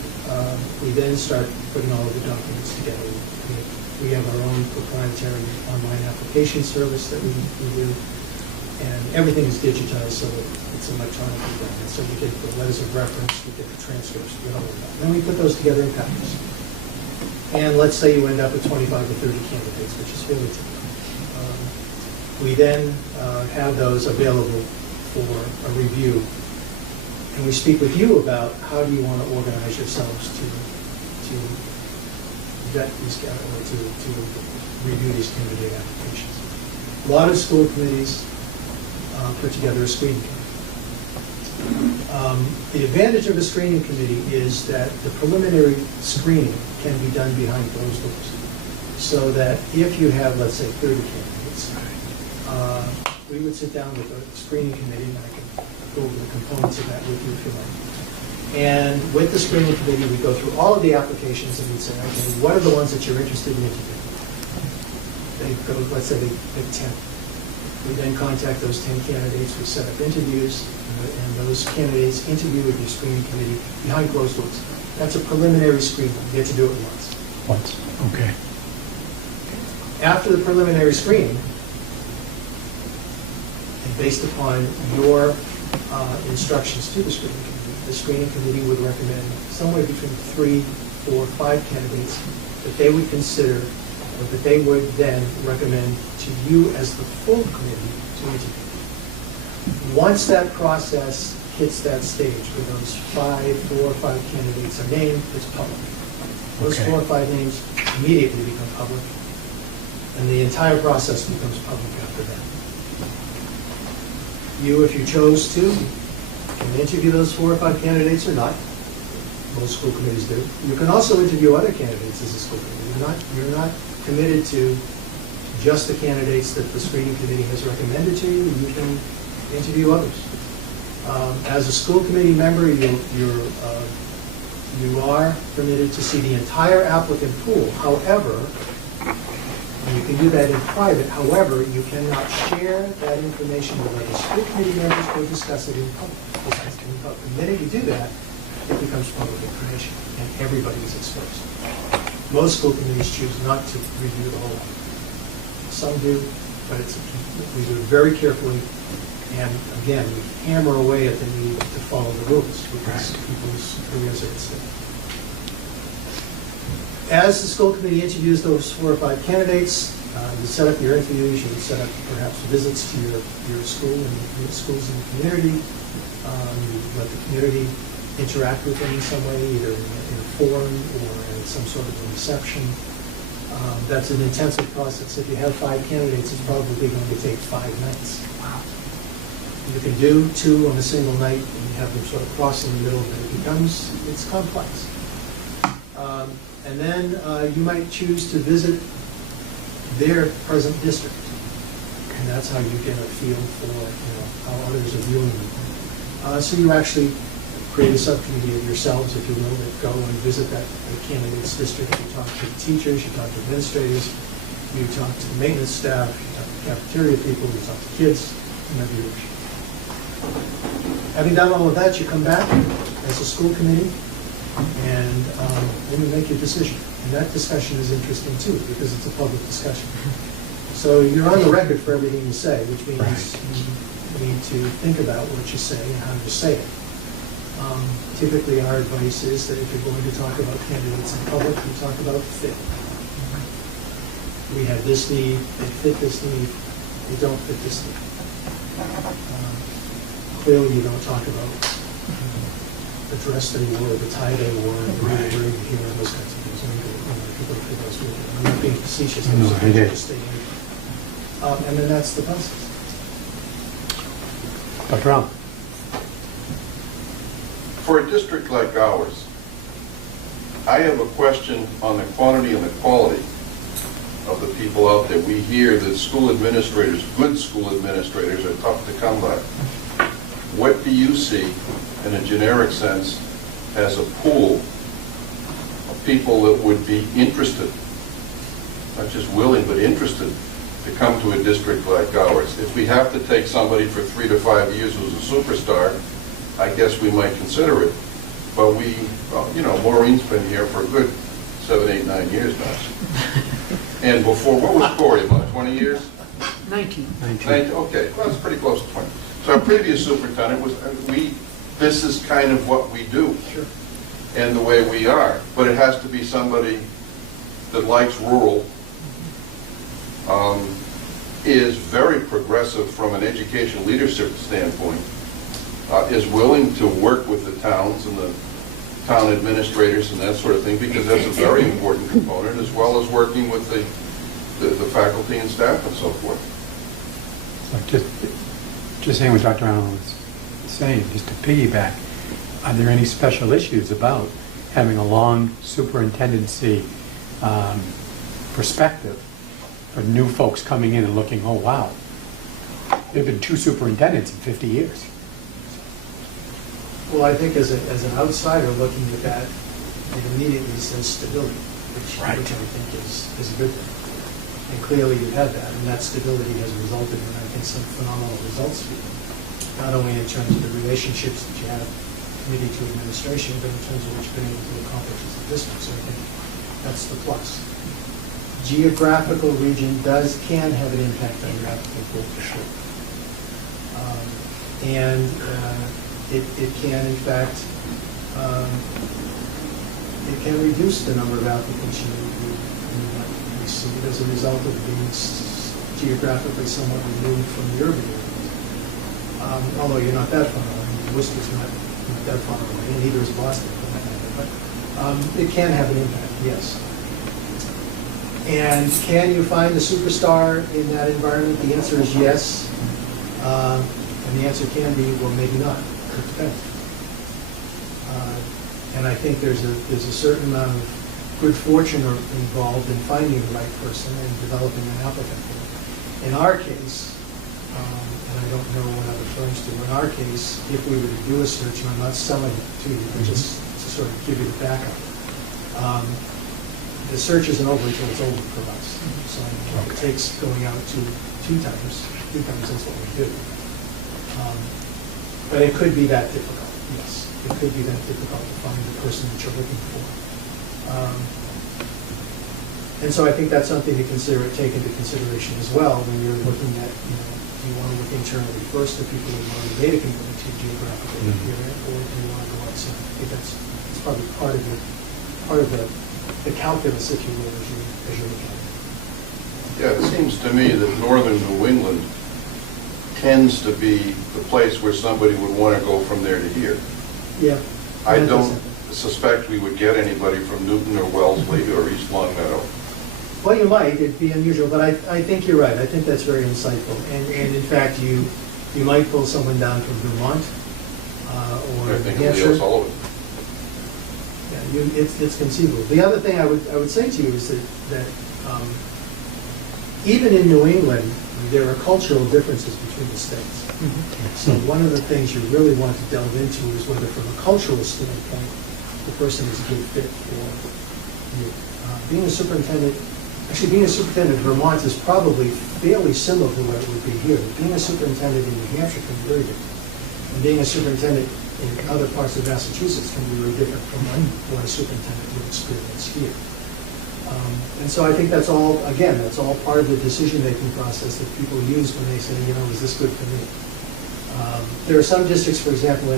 we then start putting all of the documents together. We have our own proprietary online application service that we do, and everything is digitized so that it's electronically done. And so we get the letters of reference, we get the transcripts, we get all of that. Then we put those together in packages. And let's say you end up with 25 or 30 candidates, which is fairly typical. We then have those available for a review. And we speak with you about how do you want to organize yourselves to vet these or to review these candidate applications. A lot of school committees put together a screening committee. The advantage of a screening committee is that the preliminary screening can be done behind closed doors. So that if you have, let's say, 30 candidates, we would sit down with a screening committee, and I can go over the components of that with you if you like. And with the screening committee, we go through all of the applications and we'd say, okay, what are the ones that you're interested in interviewing? They go, let's say they pick 10. We then contact those 10 candidates, we set up interviews, and those candidates interview with your screening committee behind closed doors. That's a preliminary screening. You get to do it once. Once, okay. After the preliminary screening, and based upon your instructions to the screening committee would recommend somewhere between 3, 4, 5 candidates that they would consider, or that they would then recommend to you as the full committee to interview. Once that process hits that stage where those 4 or 5 candidates are named, it's public. Those 4 or 5 names immediately become public, and the entire process becomes public after that. You, if you chose to, can interview those 4 or 5 candidates or not. Most school committees do. You can also interview other candidates as a school committee. You're not committed to just the candidates that the screening committee has recommended to you. You can interview others. As a school committee member, you are permitted to see the entire applicant pool. However, you can do that in private. However, you cannot share that information with other school committee members or discuss it in public. The minute you do that, it becomes public information, and everybody is exposed. Most school committees choose not to review the whole lot. Some do, but we do it very carefully, and again, we hammer away at the need to follow the rules because people's careers are at stake. As the school committee interviews those 4 or 5 candidates, you set up your interviews, you set up perhaps visits to your school and your schools in the community. You let the community interact with them in some way, either in a forum or in some sort of a reception. That's an intensive process. If you have 5 candidates, it's probably going to take 5 nights. Wow. You can do 2 on a single night and you have them sort of cross in the middle, but it's complex. And then you might choose to visit their present district. Okay. and that's how you get a feel for, how others are viewing you. So you actually create a subcommittee of yourselves, if you will, that go and visit that candidate's district. You talk to the teachers, you talk to administrators, you talk to the maintenance staff, you talk to cafeteria people, you talk to kids, whomever you wish. Having done all of that, you come back as a school committee, and then you make your decision. And that discussion is interesting too, because it's a public discussion. So you're on the record for everything you say, which means you need to think about what you say and how you say it. Typically, our advice is that if you're going to talk about candidates in public, you talk about fit. We have this need, they fit this need, they don't fit this need. Clearly, you don't talk about the dress they wore, the tie they wore, the way they were here, and those kinds of things. I'm not being facetious. No, I did. And then that's the process. Dr. Allen? For a district like ours, I have a question on the quantity and the quality of the people out there. We hear that school administrators, good school administrators, are tough to come by. What do you see, in a generic sense, as a pool of people that would be interested, not just willing, but interested to come to a district like ours? If we have to take somebody for 3 to 5 years who's a superstar, I guess we might consider it. But we, Maureen's been here for a good 7, 8, 9 years now. And before, what was Corey, about 20 years? 19. Okay, well, that's pretty close to 20. So our previous superintendent was, this is kind of what we do. Sure. And the way we are. But it has to be somebody that likes rural, is very progressive from an education leadership standpoint, is willing to work with the towns and the town administrators and that sort of thing, because that's a very important component, as well as working with the faculty and staff and so forth. So just saying what Dr. Allen was saying, just to piggyback, are there any special issues about having a long superintendency perspective for new folks coming in and looking, oh wow, there have been 2 superintendents in 50 years. Well, I think as an outsider looking at that, it immediately says stability, which I think is a good thing. And clearly you've had that, and that stability has resulted in, I think, some phenomenal results for you. Not only in terms of the relationships that you have committee to administration, but in terms of what you've been able to accomplish as a district. So I think that's the plus. Geographical region can have an impact on your applicant pool for sure. It can, in fact, it can reduce the number of applicants you see as a result of being geographically somewhat removed from the urban areas. Although you're not that far away. Worcester's not that far away, and neither is Boston for that matter. But it can have an impact, yes. And can you find a superstar in that environment? The answer is yes. And the answer can be, well, maybe not. It depends. And I think there's a certain amount of good fortune involved in finding the right person and developing an applicant for it. In our case, and I don't know what other firms do, in our case, if we were to do a search, and I'm not selling it to you, but just to sort of give you the backup, the search isn't over until it's over for us. So it takes going out two times, that's what we do. But it could be that difficult, yes. It could be that difficult to find the person that you're looking for. And so I think that's something to take into consideration as well when you're looking at, do you want to look internally first at people who are already data community geographical area, or do you want to go outside? I think that's probably part of the calculus, if you will, as you're looking at it. Yeah, it seems to me that northern New England tends to be the place where somebody would want to go from there to here. Yeah. I don't suspect we would get anybody from Newton or Wellesley or East Long Meadow. Well, you might. It'd be unusual, but I think you're right. I think that's very insightful. And in fact, you might pull someone down from Vermont or I think New Hampshire. Leo Sullivan. Yeah, it's conceivable. The other thing I would say to you is that even in New England, There are cultural differences between the states. So one of the things you really want to delve into is whether from a cultural standpoint, the person is a good fit for you. Being a superintendent in Vermont is probably fairly similar to what it would be here. Being a superintendent in New Hampshire can be very different. And being a superintendent in other parts of Massachusetts can be very different from what a superintendent would experience here. And so I think that's all, again, that's all part of the decision-making process that people use when they say, is this good for me? There are some districts, for example, I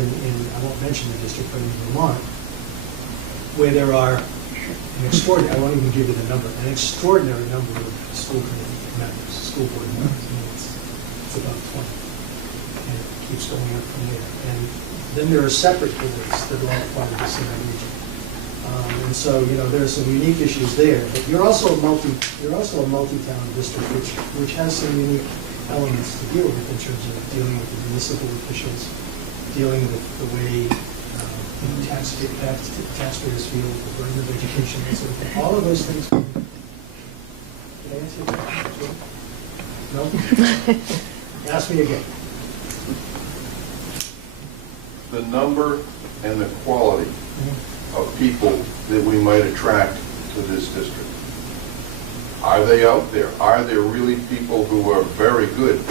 won't mention the district, but in Vermont, where there are I won't even give you the number, an extraordinary number of school committee members, school board members. It's about 20. And it keeps going up from there. And then there are separate boards that are all part of the same region. And so, there are some unique issues there. But you're also a multi-town district, which has some unique elements to deal with in terms of dealing with the municipal officials, dealing with the way taxpayers feel, the burden of education, and so forth. All of those things. Did I answer your question? No? Ask me again. The number and the quality of people that we might attract to this district. Are they out there? Are there really people who are very good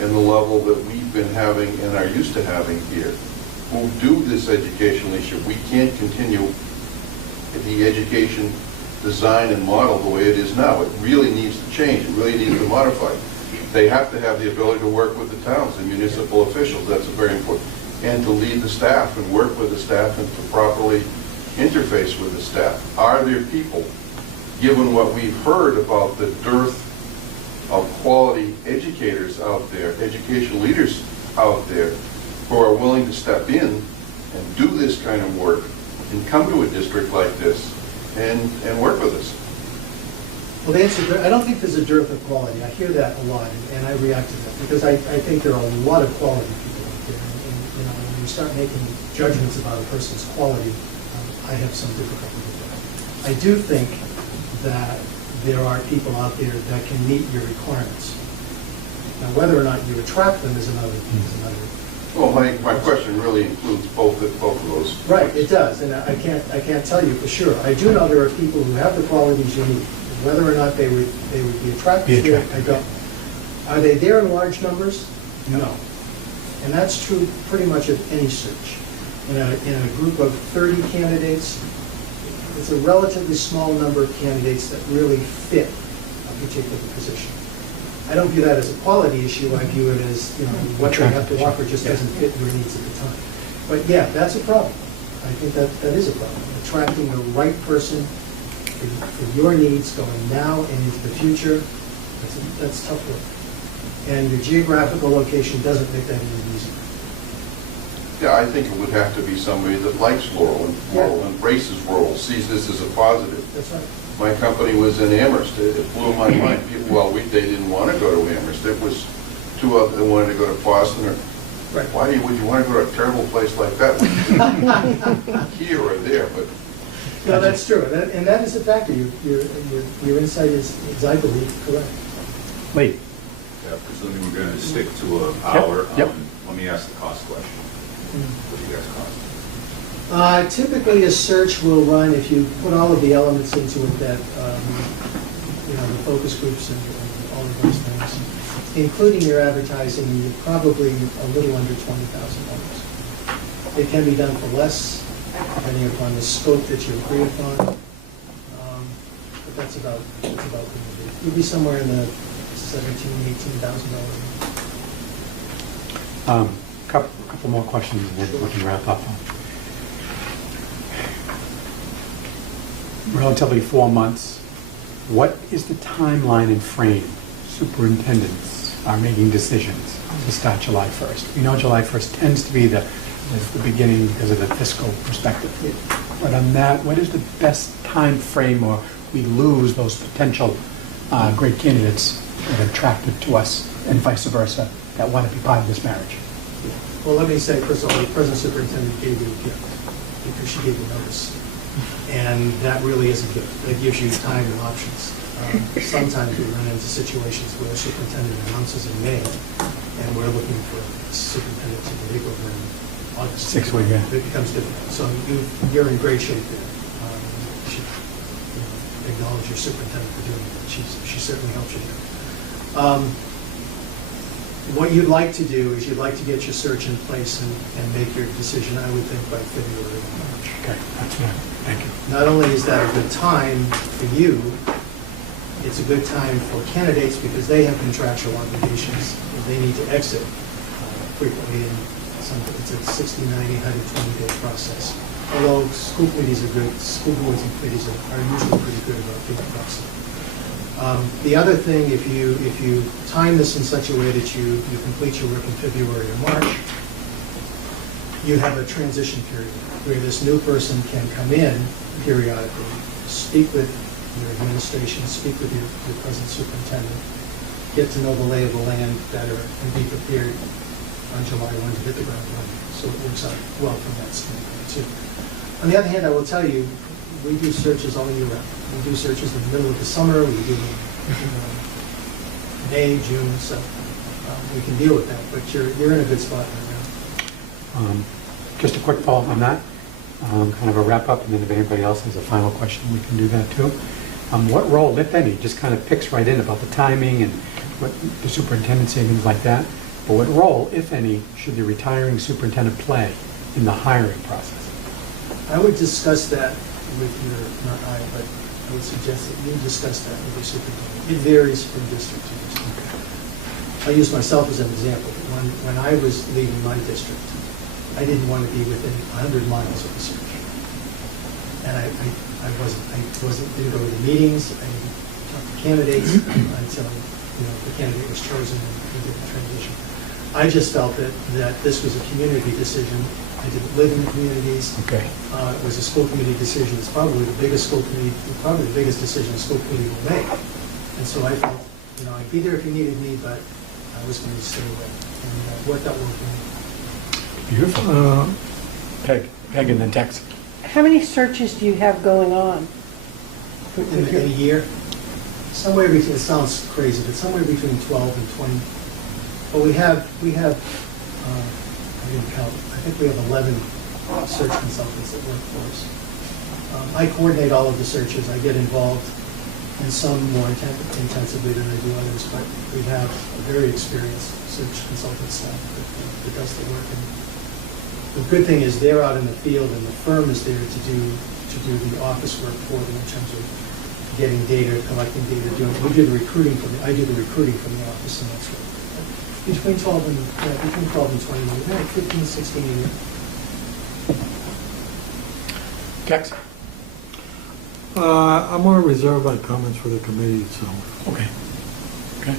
in the level that we've been having and are used to having here, who do this educational issue? We can't continue the education design and model the way it is now. It really needs to change. It really needs to modify. They have to have the ability to work with the towns and municipal officials. That's very important. And to lead the staff and work with the staff and to properly interface with the staff. Are there people, given what we've heard about the dearth of quality educators out there, educational leaders out there, who are willing to step in and do this kind of work and come to a district like this and work with us? Well, the answer, I don't think there's a dearth of quality. I hear that a lot, and I react to that because I think there are a lot of quality people out there. And when you start making judgments about a person's quality, I have some difficulty with that. I do think that there are people out there that can meet your requirements. Now, whether or not you attract them is another. Well, my question really includes both of those. Right, it does, and I can't tell you for sure. I do know there are people who have the qualities you need. Whether or not they would be attracted to it, I don't. Are they there in large numbers? No. And that's true pretty much of any search. In a group of 30 candidates, it's a relatively small number of candidates that really fit a particular position. I don't view that as a quality issue. I view it as, what they have to offer just doesn't fit your needs at the time. But yeah, that's a problem. I think that is a problem. Attracting the right person for your needs going now and into the future, that's tough work. And your geographical location doesn't make that any easier. Yeah, I think it would have to be somebody that likes Laurel and embraces Laurel, sees this as a positive. That's right. My company was in Amherst. It blew my mind. People, they didn't want to go to Amherst. It was two of them wanted to go to Boston. Right. Why would you want to go to a terrible place like that? Here or there, but. No, that's true, and that is a factor. Your insight is, I believe, correct. Lee. Yeah, presuming we're going to stick to an hour, Yep. Let me ask the cost question. What do you guys cost? Typically, a search will run, if you put all of the elements into it, that the focus groups and all of those things, including your advertising, you're probably a little under $20,000. It can be done for less, depending upon the scope that you agree upon. But that's about what it would be. You'd be somewhere in the $17,000, $18,000 range. Couple more questions and then we can wrap up. Relatively 4 months. What is the timeline and frame superintendents are making decisions to start July 1st? We know July 1st tends to be the beginning because of the fiscal perspective. But on that, what is the best time frame, or we lose those potential great candidates that are attracted to us and vice versa that want to be part of this marriage? Well, let me say, first of all, the present superintendent gave you a gift because she gave you notice. And that really is a gift. That gives you time and options. Sometimes we run into situations where the superintendent announces in May, and we're looking for a superintendent to take over in August. 6 weeks, yeah. It becomes difficult. So you're in great shape there. You should acknowledge your superintendent for doing that. She certainly helps you there. What you'd like to do is you'd like to get your search in place and make your decision, I would think, by February or March. Okay, that's good. Thank you. Not only is that a good time for you, it's a good time for candidates because they have contractual obligations. They need to exit frequently, and it's a 60, 90, 120-day process. Although school committees are good, school boards and committees are usually pretty good about doing the process. The other thing, if you time this in such a way that you complete your work in February or March, you have a transition period where this new person can come in periodically, speak with your administration, speak with your present superintendent, get to know the lay of the land better, and be prepared on July 1 to hit the ground running. So it works out well from that standpoint too. On the other hand, I will tell you, we do searches all year round. We do searches in the middle of the summer, we do May, June, so we can deal with that, but you're in a good spot right now. Just a quick follow-up on that, kind of a wrap-up, and then if anybody else has a final question, we can do that too. What role, if any, just kind of picks right in about the timing and what the superintendent's and things like that, but what role, if any, should the retiring superintendent play in the hiring process? I would discuss that with your, not I, but I would suggest that you discuss that with your superintendent. It varies from district to district. I'll use myself as an example. When I was leaving my district, I didn't want to be within 100 miles of the search. And I didn't go to the meetings, I didn't talk to candidates until the candidate was chosen and we did the transition. I just felt that this was a community decision. I didn't live in the communities. Okay. It was a school committee decision. It's probably the biggest decision a school committee will make. And so I felt, I'd be there if you needed me, but I was going to stay away. And it worked out well for me. Beautiful. Peg and then Tex. How many searches do you have going on? In a year? Somewhere between, it sounds crazy, but somewhere between 12 and 20. But we have I didn't count, I think we have 11 search consultants that work for us. I coordinate all of the searches. I get involved in some more intensively than I do others, but we have a very experienced search consultant staff that does the work. And the good thing is they're out in the field and the firm is there to do the office work for them in terms of getting data, collecting data, I do the recruiting from the office, and that's right. Between 12 and 20, maybe 15, 16 a year. Tex? I'm more reserved by comments for the committee itself. Okay.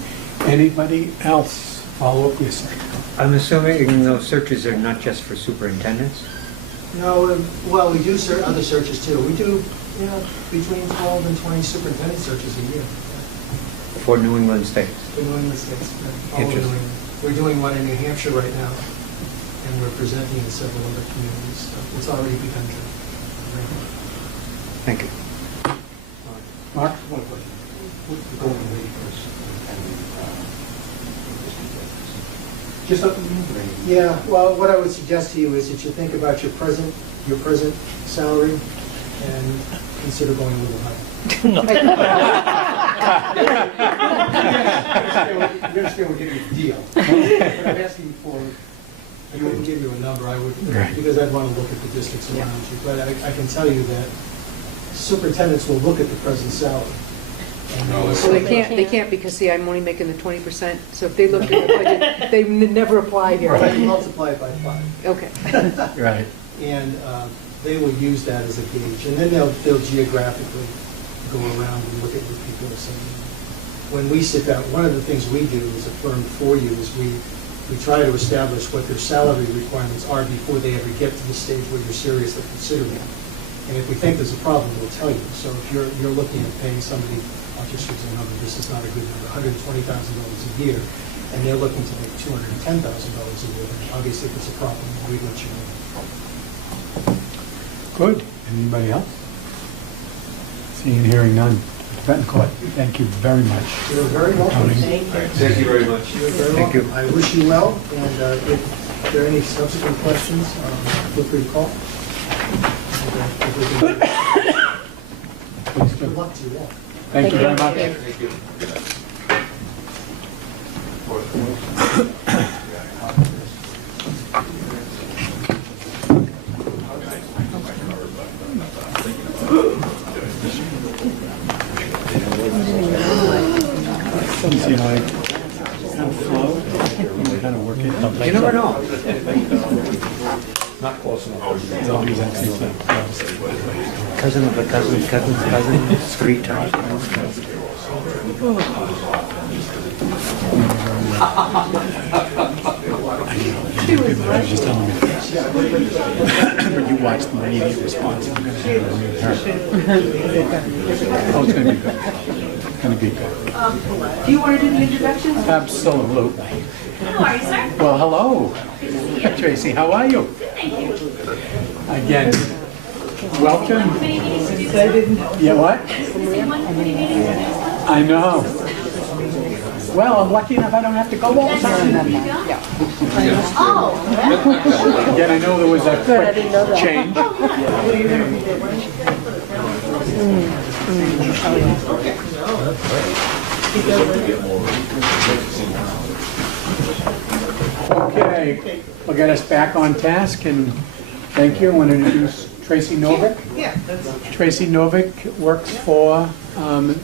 Anybody else follow up? Yes, sir. I'm assuming those searches are not just for superintendents? No, well, we do other searches too. We do, between 12 and 20 superintendent searches a year. For New England States? For New England States. All over New Interesting. England. We're doing one in New Hampshire right now, and we're presenting in several other communities. So it's already begun to ramp up. Thank you. Mark? Just up in the Yeah, well, what I would suggest to you is that you think about your present salary and consider going a little higher. You understand we're getting a deal. But I'm asking for, I wouldn't give you a number, because I'd want to look at the districts around you. But I can tell you that superintendents will look at the present salary. So they can't because, see, I'm only making the 20%, so if they look at the budget, they never apply here. Right, multiply it by 5. Okay. Right. And they will use that as a gauge. And then they'll geographically go around and look at what people are saying. When we sit down, one of the things we do as a firm for you is we try to establish what their salary requirements are before they ever get to the stage where you're seriously considering it. And if we think there's a problem, we'll tell you. So if you're looking at paying somebody, I'll just use a number, this is not a good number, $120,000 a year, and they're looking to make $210,000 a year, then obviously if there's a problem, we'd let you know. Good. Anybody else? Seeing and hearing none. Betancourt, thank you very much. You're very welcome. Thank you very much. You're very Thank welcome. I wish you well, and if there are any subsequent questions, feel free to call. Good luck to you all. Thank you very much. Thank you. You know, I kind of flow, and kind of work it. You never know. Not close enough. It's always actually close. Cousin of a cousin, cousin's cousin, 3 times. I was just telling me that. But you watch the immediate response. I'm going to have a new hair. Oh, it's going to be good. It's going to be good. Do you want to do the introductions? Absolutely. How are you, sir? Well, hello. Tracy, how are you? Thank you. Again, welcome. Many meetings to do, sir. Yeah, what? One committee meeting to do. I know. Well, I'm lucky enough I don't have to go all the time. Oh. Again, I know there was a quick change. Okay, we'll get us back on task, and thank you. I want to introduce Tracy Novick. Tracy Novick works for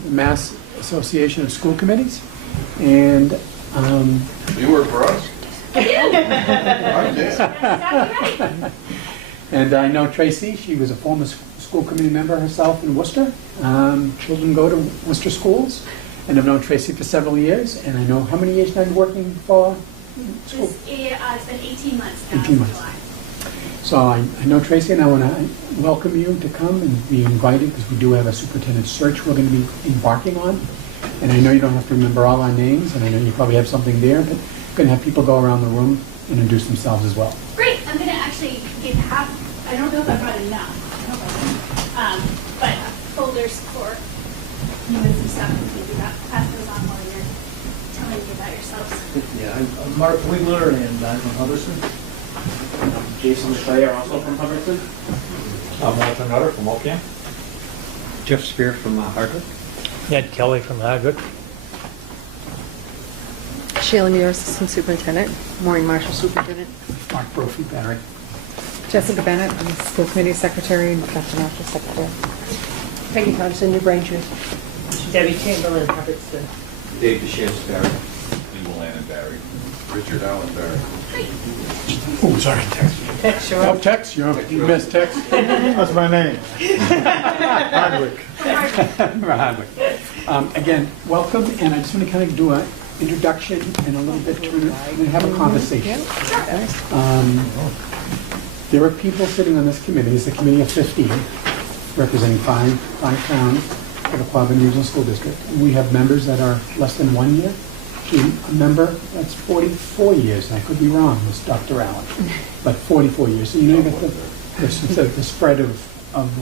Mass Association of School Committees, and You work for us? I do. I did. That's right. And I know Tracy, she was a former school committee member herself in Worcester. Children go to Worcester schools, and I've known Tracy for several years, and I know how many years now you're working for school? It's been 18 months now. 18 months. July. So I know Tracy, and I want to welcome you to come and be invited, because we do have a superintendent search we're going to be embarking on. And I know you don't have to remember all our names, and I know you probably have something there, but we're going to have people go around the room and introduce themselves as well. Great. I'm going to actually give half, I don't know if I brought enough, I hope I did. But folders for you and some stuff. If you do that, pass those on while you're telling me about yourselves. Yeah, I'm Mark Wigler, and I'm from Hubbardston. Jason McClay, also from Hubbardston. Walter Nutter from Ocam. Jeff Spear from Hardwick. Ned Kelly from Hardwick. Sheila Muir, Assistant Superintendent. Maureen Marshall, Superintendent. Mark Brophy, Barry. Jessica Bennett, I'm the School Committee Secretary and Dr. Marshall, Secretary. Peggy Thompson, New Braintree. Debbie Chamberlain, Hubbardston. Dave DeShantis Barry. Lee Willan and Barry. Richard Allen Barry. Oh, sorry, Tex. Tex, sure. Oh, Tex, you missed Tex. That's my name. Hardwick. Hardwick. Again, welcome, and I just want to kind of do an introduction and a little bit, and have a conversation. There are people sitting on this committee. It's a committee of 15, representing five towns for the Quabbin Regional School District. We have members that are less than 1 year. A member that's 44 years, I could be wrong, was Dr. Allen, but 44 years. So you know, you got the spread of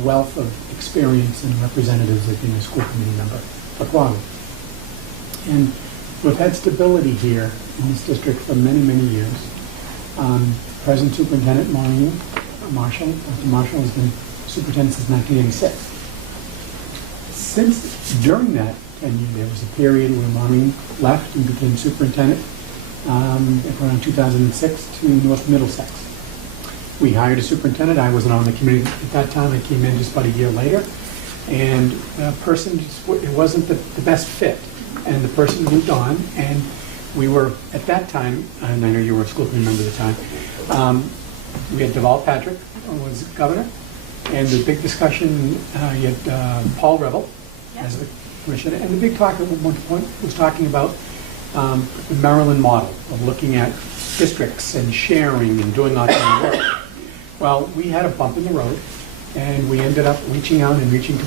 wealth of experience and representatives of being a school committee member for Quabbin. And we've had stability here in this district for many, many years. Present Superintendent Maureen Marshall, Dr. Marshall, has been superintendent since 1986. During that tenure, there was a period where Maureen left and became superintendent around 2006 to North Middlesex. We hired a superintendent. I wasn't on the committee at that time. I came in just about a year later. And the person, it wasn't the best fit. And the person moved on, and we were, at that time, and I know you were a school committee member at the time, we had Deval Patrick, who was governor, and the big discussion, you had Paul Rebel as the commissioner, and the big talk at one point was talking about the Maryland model of looking at districts and sharing and doing all kind of work. Well, we had a bump in the road, and we ended up reaching out and reaching to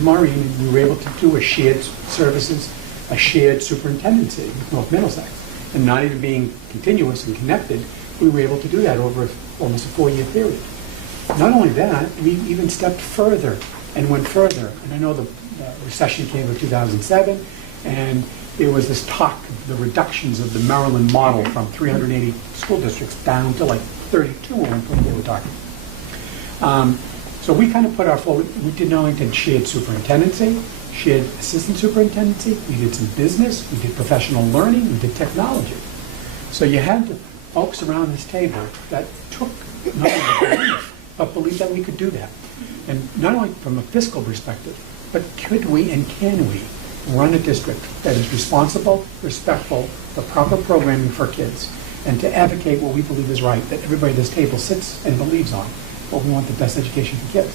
Maureen, and we were able to do a shared services, a shared superintendency with North Middlesex. And not even being continuous and connected, we were able to do that over almost a 4-year period. Not only that, we even stepped further and went further. And I know the recession came in 2007, and there was this talk of the reductions of the Maryland model from 380 school districts down to like 32 at one point they were talking. So we kind of put our forward, we did Arlington shared superintendency, shared assistant superintendency, we did some business, we did professional learning, we did technology. So you had the folks around this table that took not only the belief, but believed that we could do that. And not only from a fiscal perspective, but could we and can we run a district that is responsible, respectful, the proper programming for kids, and to advocate what we believe is right, that everybody at this table sits and believes on, but we want the best education for kids.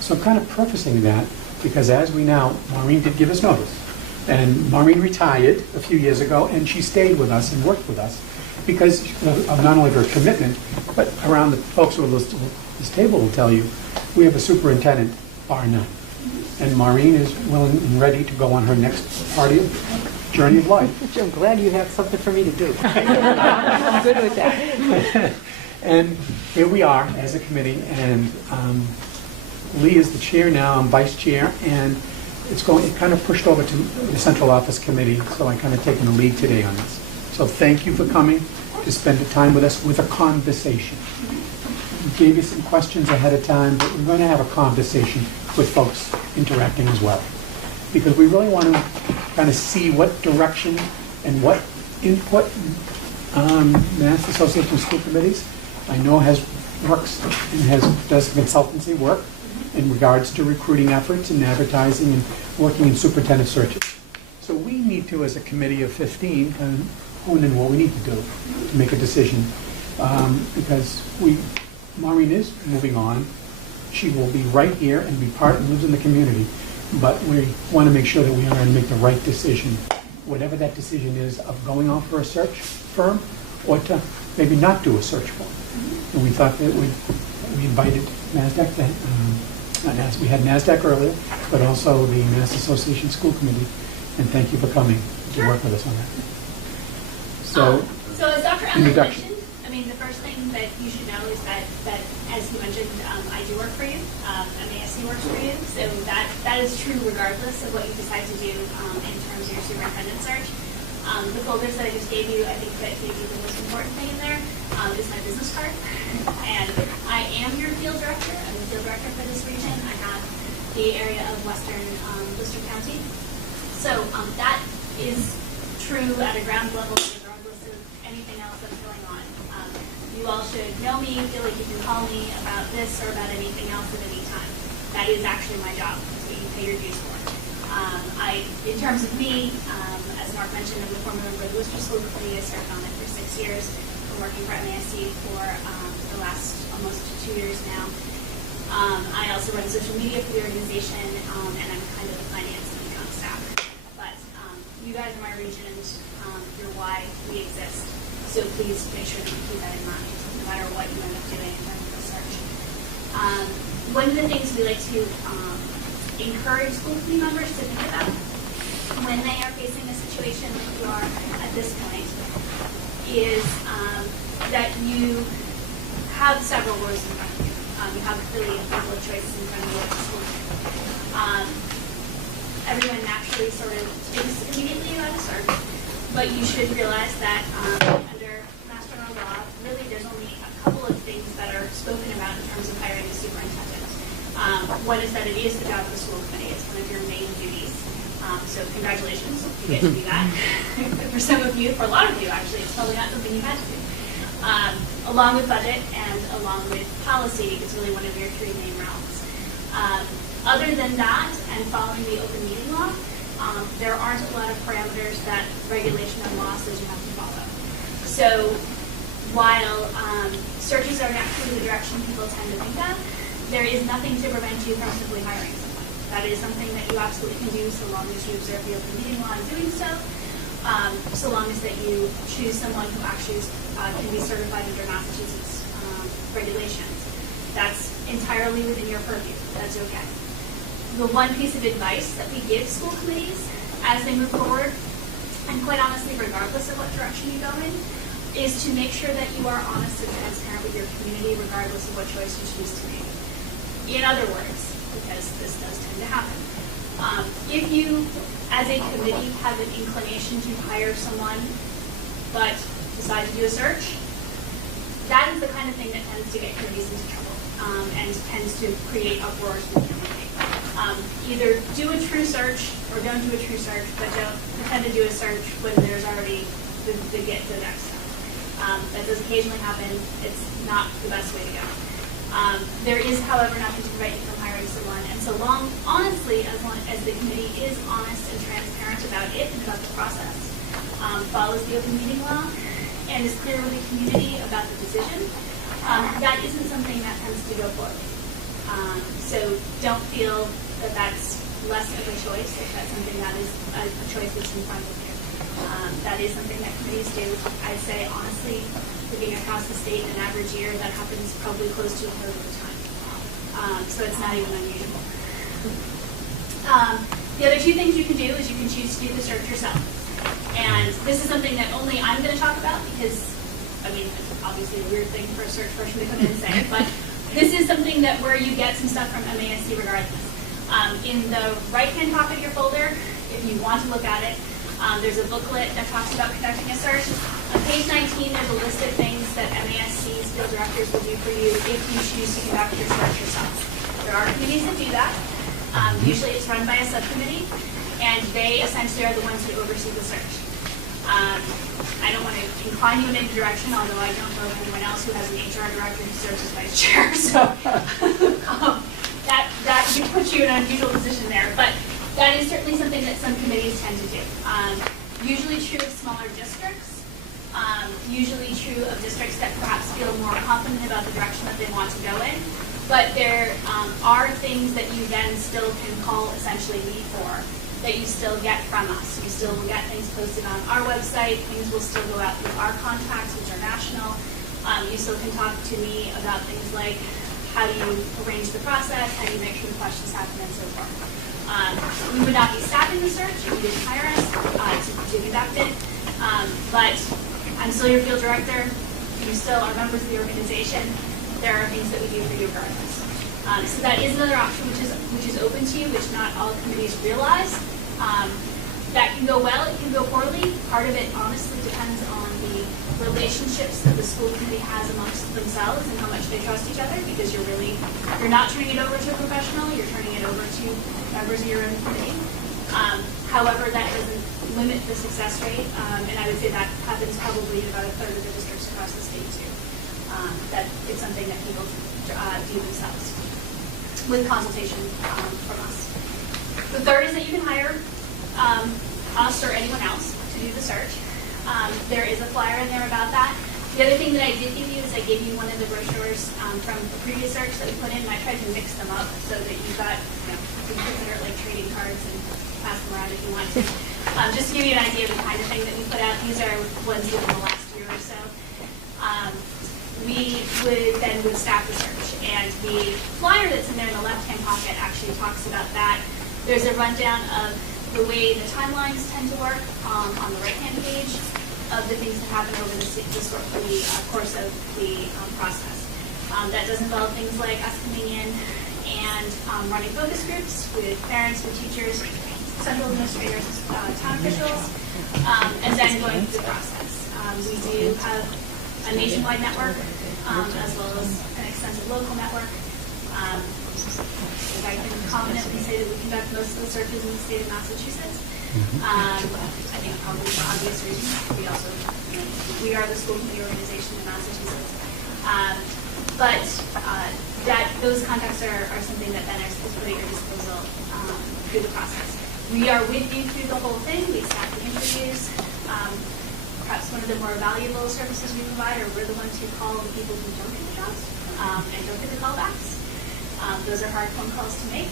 So I'm kind of prefacing that because as we now, Maureen did give us notice, and Maureen retired a few years ago, and she stayed with us and worked with us because of not only her commitment, but around the folks who are listed at this table will tell you, we have a superintendent, bar none. And Maureen is willing and ready to go on her next journey of life. I'm glad you have something for me to do. I'm good with that. And here we are as a committee, and Lee is the chair now, I'm vice chair, and it kind of pushed over to the central office committee, so I kind of taken the lead today on this. So thank you for coming to spend the time with us with a conversation. We gave you some questions ahead of time, but we're going to have a conversation with folks interacting as well. Because we really want to kind of see what direction and what input Mass Association of School Committees I know works and does consultancy work in regards to recruiting efforts and advertising and working in superintendent searches. So we need to, as a committee of 15, kind of hone in what we need to do to make a decision. Because Maureen is moving on. She will be right here and be part and lives in the community. But we want to make sure that we are going to make the right decision, whatever that decision is of going off for a search firm or to maybe not do a search firm. And we thought that we invited NASDAQ, we had NASDAQ earlier, but also the Mass Association School Committee, and thank you for coming to work with us on that. So as Dr. Ellen introduction. mentioned, I mean, the first thing that you should know is that as you mentioned, I do work for you, MASC works for you, so that is true regardless of what you decide to do in terms of your superintendent search. The folders that I just gave you, I think that maybe the most important thing in there is my business card. And I am your field director. I'm the field director for this region. I have the area of Western Worcester County. So that is true at a ground level regardless of anything else that's going on. You all should know me, feel like you can call me about this or about anything else at any time. That is actually my job. That's what you pay your dues for. In terms of me, as Mark mentioned, I'm the former member of the Worcester School Committee. I served on it for 6 years. I'm working for MASC for the last almost 2 years now. I also run social media for the organization, and I'm kind of the finance and account staff. But you guys are my region, and you're why we exist. So please make sure that you keep that in mind, no matter what you end up doing in terms of research. One of the things we like to encourage school committee members to think about when they are facing a situation like you are at this point is that you have several roles in front of you. You have really a couple of choices in front of you at the school committee. Everyone naturally sort of thinks immediately about a search, but you should realize that under Mass General Law, really there's only a couple of things that are spoken about in terms of hiring a superintendent. One is that it is the job of the school committee. It's one of your main duties. So congratulations, you get to do that. For some of you, for a lot of you actually, it's probably not something you had to do. Along with budget and along with policy, it's really one of your three main realms. Other than that, and following the open meeting law, there aren't a lot of parameters that regulation and law says you have to follow. So while searches are naturally the direction people tend to think of, there is nothing to prevent you from simply hiring someone. That is something that you absolutely can do so long as you observe the open meeting law in doing so, so long as that you choose someone who actually can be certified under Massachusetts regulations. That's entirely within your purview. That's okay. The one piece of advice that we give school committees as they move forward, and quite honestly, regardless of what direction you go in, is to make sure that you are honest and transparent with your community, regardless of what choice you choose to make. In other words, because this does tend to happen, If you, as a committee, have an inclination to hire someone, but decide to do a search, that is the kind of thing that tends to get committees into trouble and tends to create uproars in the community. Either do a true search or don't do a true search, but don't pretend to do a search when there's already the next step. That does occasionally happen. It's not the best way to go. There is, however, nothing to prevent you from hiring someone, and so long, honestly, as long as the committee is honest and transparent about it and about the process, follows the open meeting law, and is clear with the community about the decision, that isn't something that tends to go poorly. So don't feel that that's less of a choice, if that's something that is a choice that's in front of you. That is something that committees do. I'd say, honestly, looking across the state in an average year, that happens probably close to a third of the time. So it's not even unusual. The other two things you can do is you can choose to do the search yourself. And this is something that only I'm going to talk about because, I mean, it's obviously a weird thing for a search person to come in and say, but this is something that where you get some stuff from MASC regardless. In the right-hand pocket of your folder, if you want to look at it, there's a booklet that talks about conducting a search. On page 19, there's a list of things that MASC's field directors will do for you if you choose to conduct your search yourself. There are committees that do that. Usually it's run by a subcommittee, and they essentially are the ones who oversee the search. I don't want to incline you in any direction, although I don't know of anyone else who has an HR director who serves as vice chair, so that puts you in an unusual position there. But that is certainly something that some committees tend to do. Usually true of smaller districts, usually true of districts that perhaps feel more confident about the direction that they want to go in. But there are things that you then still can call essentially me for, that you still get from us. You still will get things posted on our website. Things will still go out through our contacts, which are national. You still can talk to me about things like how do you arrange the process, how do you make sure the questions happen, and so forth. We would not be staffing the search if you didn't hire us to conduct it. But I'm still your field director. You still are members of the organization. There are things that we do for you regardless. So that is another option which is open to you, which not all committees realize. That can go well, it can go poorly. Part of it honestly depends on the relationships that the school committee has amongst themselves and how much they trust each other, because you're not turning it over to a professional, you're turning it over to members of your own committee. However, that doesn't limit the success rate, and I would say that happens probably in about a third of the districts across the state too. That it's something that people do themselves with consultation from us. The third is that you can hire us or anyone else to do the search. There is a flyer in there about that. The other thing that I did give you is I gave you one of the brochures from the previous search that we put in, and I tried to mix them up so that you got, you can consider it like trading cards and pass them around if you want to. Just to give you an idea of the kind of thing that we put out, these are ones within the last year or so. We would staff the search, and the flyer that's in there in the left-hand pocket actually talks about that. There's a rundown of the way the timelines tend to work on the right-hand page of the things that happen over the course of the process. That does involve things like us coming in and running focus groups with parents, with teachers, central administrators, town officials, and then going through the process. We do have a nationwide network, as well as an extensive local network. I can confidently say that we conduct most of the searches in the state of Massachusetts. I think probably for obvious reasons. We are the school committee organization in Massachusetts. But those contacts are something that then is put at your disposal through the process. We are with you through the whole thing. We staff the interviews. Perhaps one of the more valuable services we provide are we're the ones who call the people who don't get the jobs and don't get the callbacks. Those are hard phone calls to make.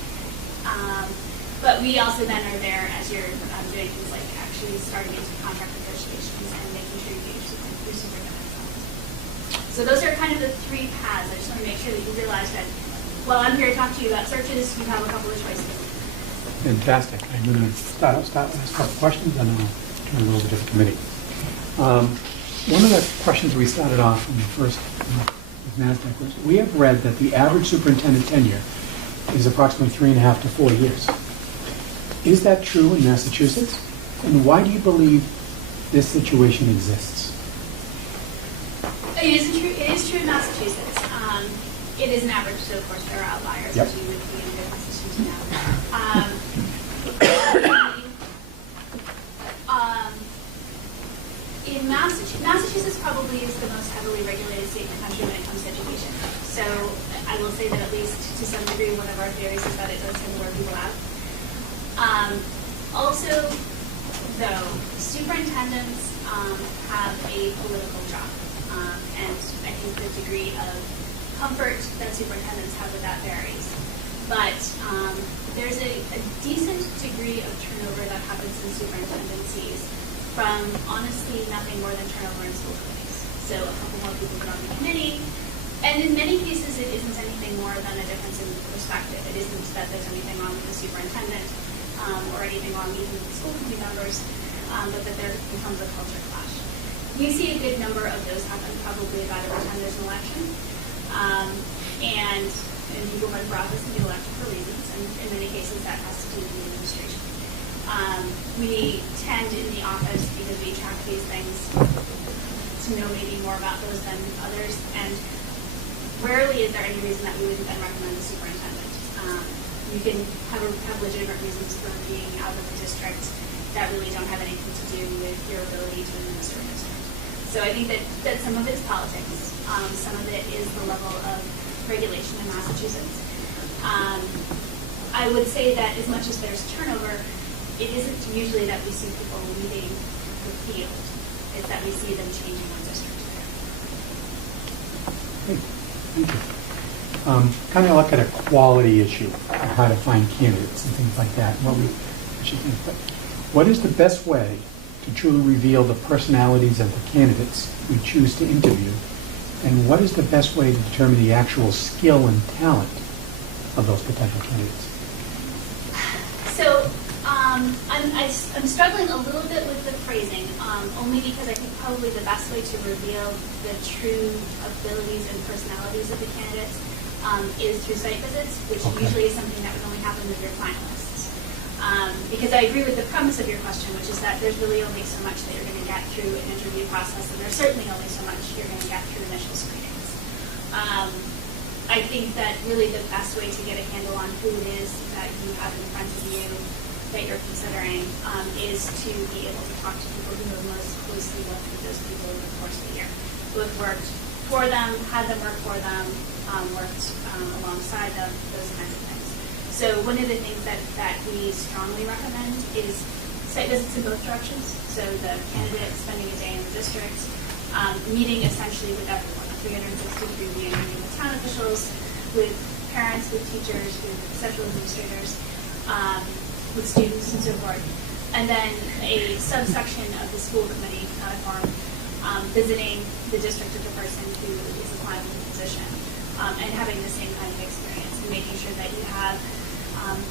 But we also then are there as you're doing things like actually starting into contract negotiations and making sure you get your superintendent. So those are kind of the three paths. I just want to make sure that you realize that while I'm here to talk to you about searches, you have a couple of choices. Fantastic. I'm going to start with a couple of questions, and I'll turn it over to the committee. One of the questions we started off in the first with NASDAQ was, we have read that the average superintendent tenure is approximately 3.5 to 4 years. Is that true in Massachusetts? And why do you believe this situation exists? It is true in Massachusetts. It is an average, so of course there are outliers, Yep. as you would be in good Massachusetts now. In Massachusetts probably is the most heavily regulated state in the country when it comes to education. So I will say that at least to some degree, one of our theories is that it does tend to wear people out. Also, though, superintendents have a political job, and I think the degree of comfort that superintendents have with that varies. But there's a decent degree of turnover that happens in superintendencies from, honestly, nothing more than turnover in school committees. So a couple more people get on the committee, and in many cases it isn't anything more than a difference in perspective. It isn't that there's anything wrong with the superintendent or anything wrong even with the school committee members, but that there becomes a culture clash. We see a good number of those happen probably about every time there's an election. And people run for office and get elected for reasons, and in many cases that has to do with the administration. We tend in the office, because we track these things, to know maybe more about those than others, and rarely is there any reason that we wouldn't then recommend the superintendent. You can have legitimate reasons for being out of the district that really don't have anything to do with your ability to administer a district. So I think that some of it is politics. Some of it is the level of regulation in Massachusetts. I would say that as much as there's turnover, it isn't usually that we see people leaving the field. It's that we see them changing one district. Great. Thank you. Kind of look at a quality issue of how to find candidates and things like that. What is the best way to truly reveal the personalities of the candidates we choose to interview? And what is the best way to determine the actual skill and talent of those potential candidates? So I'm struggling a little bit with the phrasing, only because I think probably the best way to reveal the true abilities and personalities of the candidates is through site visits, which usually is something that would only happen with your finalists. Because I agree with the premise of your question, which is that there's really only so much that you're going to get through an interview process, and there's certainly only so much you're going to get through initial screenings. I think that really the best way to get a handle on who it is that you have in front of you that you're considering is to be able to talk to people who have most closely worked with those people over the course of the year, who have worked for them, had them work for them, worked alongside them, those kinds of things. So one of the things that we strongly recommend is site visits in both directions. So the candidate spending a day in the district, meeting essentially with everyone, 360-degree view, meeting with town officials, with parents, with teachers, with central administrators, with students and so forth. And then a subsection of the school committee form, visiting the district of the person who is applying for the position, and having the same kind of experience, and making sure that you have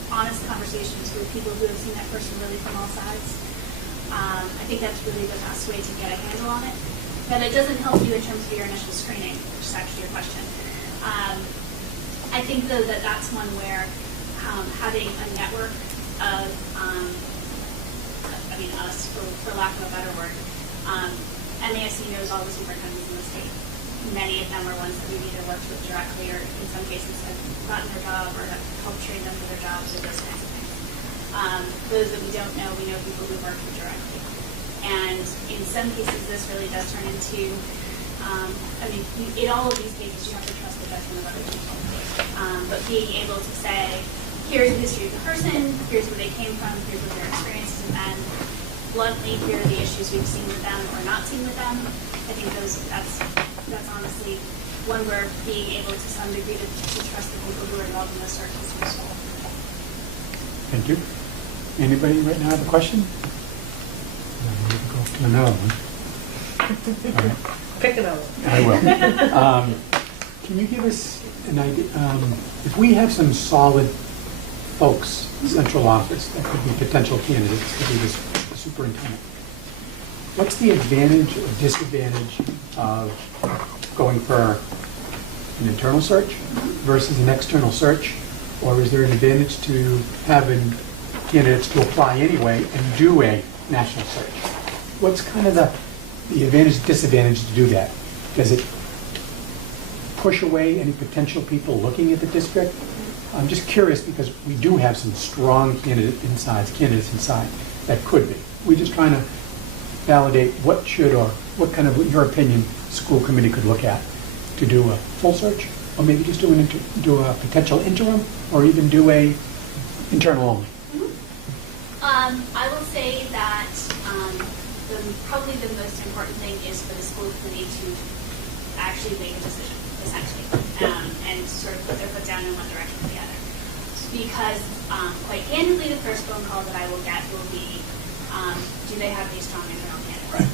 honest conversations with people who have seen that person really from all sides. I think that's really the best way to get a handle on it. But it doesn't help you in terms of your initial screening, which is actually your question. I think, though, that that's one where having a network of, us, for lack of a better word, MASC knows all the superintendents in the state. Many of them are ones that we've either worked with directly or in some cases have gotten their job or have helped train them for their jobs or those kinds of things. Those that we don't know, we know people who worked with directly. And in some cases, this really does turn into, in all of these cases, you have to trust the judgment of other people. But being able to say, here's the history of the person, here's where they came from, here's what their experiences have been, bluntly, here are the issues we've seen with them or not seen with them. I think that's honestly one where being able to some degree to trust the people who are involved in the search is useful. Thank you. Anybody right now have a question? Go to another one. All right. Pick another. I will. Can you give us an idea, if we have some solid folks, central office, that could be potential candidates to be the superintendent, what's the advantage or disadvantage of going for an internal search versus an external search? Or is there an advantage to having candidates to apply anyway and do a national search. What's kind of the advantage, disadvantage to do that? Does it push away any potential people looking at the district? I'm just curious because we do have some strong candidates inside that could be. We're just trying to validate what should or what kind of, in your opinion, school committee could look at to do a full search, or maybe just do a potential interim, or even do a internal only. I will say that probably the most important thing is for the school committee to actually make a decision, essentially, and sort of put their foot down in one direction or the other. Because quite candidly, the first phone call that I will get will be, do they have these strong internal candidates? Right.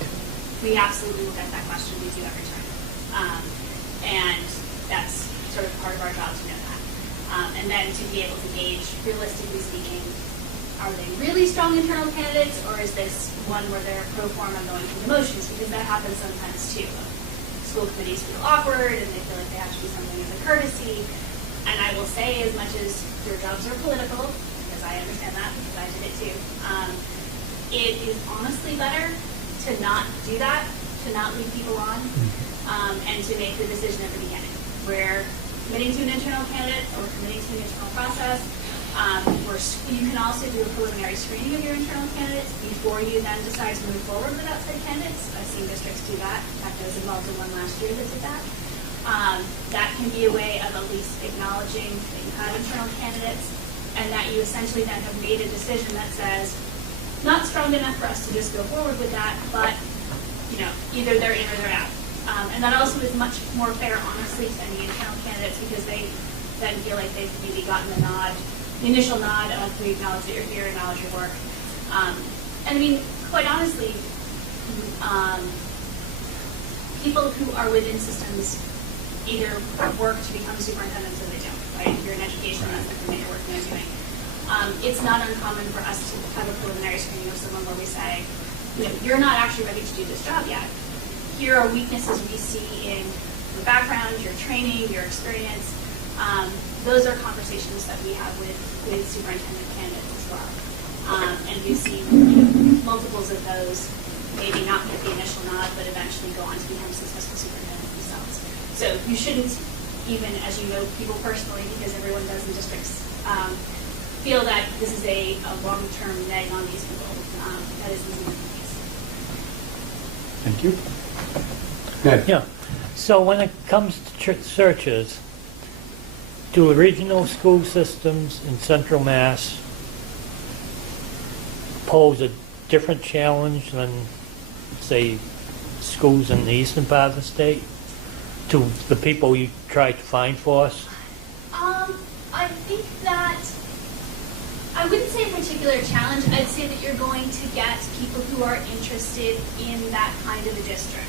We absolutely will get that question. We do every time. And that's sort of part of our job to know that. And then to be able to gauge, realistically speaking, are they really strong internal candidates, or is this one where they're pro forma going through the motions? Because that happens sometimes too. School committees feel awkward and they feel like they have to do something as a courtesy. And I will say, as much as your jobs are political, because I understand that because I did it too, it is honestly better to not do that, to not lead people on, and to make the decision at the beginning. We're committing to an internal candidate or committing to an internal process. You can also do a preliminary screening of your internal candidates before you then decide to move forward with outside candidates. I've seen districts do that. In fact, I was involved in one last year that did that. That can be a way of at least acknowledging that you have internal candidates and that you essentially then have made a decision that says, not strong enough for us to just go forward with that, but either they're in or they're out. And that also is much more fair, honestly, to any internal candidates because they then feel like they've maybe gotten the nod, the initial nod of we acknowledge that you're here, acknowledge your work. And I mean, quite honestly, people who are within systems either work to become superintendents or they don't, right? If you're in education, that's the thing that you're working on doing. It's not uncommon for us to have a preliminary screening of someone where we say, you're not actually ready to do this job yet. Here are weaknesses we see in your background, your training, your experience. Those are conversations that we have with superintendent candidates as well. And we've seen multiples of those maybe not get the initial nod, but eventually go on to become successful superintendents themselves. So you shouldn't even, as you know, people personally, because everyone does in districts, feel that this is a long-term neg on these people. That isn't the case. Thank you. Ned? Yeah. So when it comes to searches, do regional school systems in Central Mass pose a different challenge than, say, schools in the eastern part of the state to the people you try to find for us? I think that I wouldn't say a particular challenge. I'd say that you're going to get people who are interested in that kind of a district.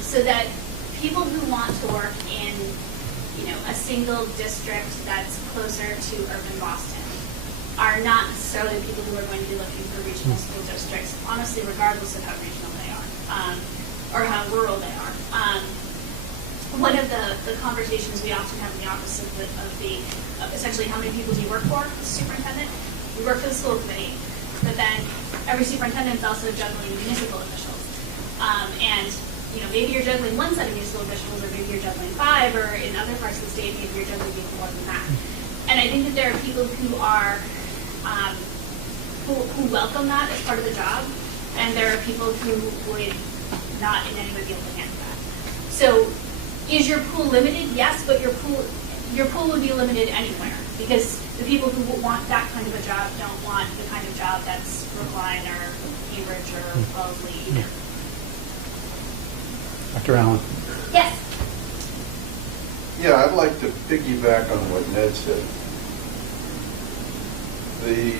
So that people who want to work in, a single district that's closer to urban Boston are not necessarily people who are going to be looking for regional school districts, honestly, regardless of how regional they are, or how rural they are. One of the conversations we often have in the office of essentially how many people do you work for as superintendent? We work for the school committee, but then every superintendent is also juggling municipal officials. And maybe you're juggling one set of municipal officials, or maybe you're juggling 5, or in other parts of the state, maybe you're juggling even more than that. And I think that there are people who are who welcome that as part of the job, and there are people who would not in any way be able to handle that. So, is your pool limited? Yes, but your pool would be limited anywhere because the people who want that kind of a job don't want the kind of job that's Brookline or Cambridge or Wellesley either. Dr. Allen? Yes. Yeah, I'd like to piggyback on what Ned said. The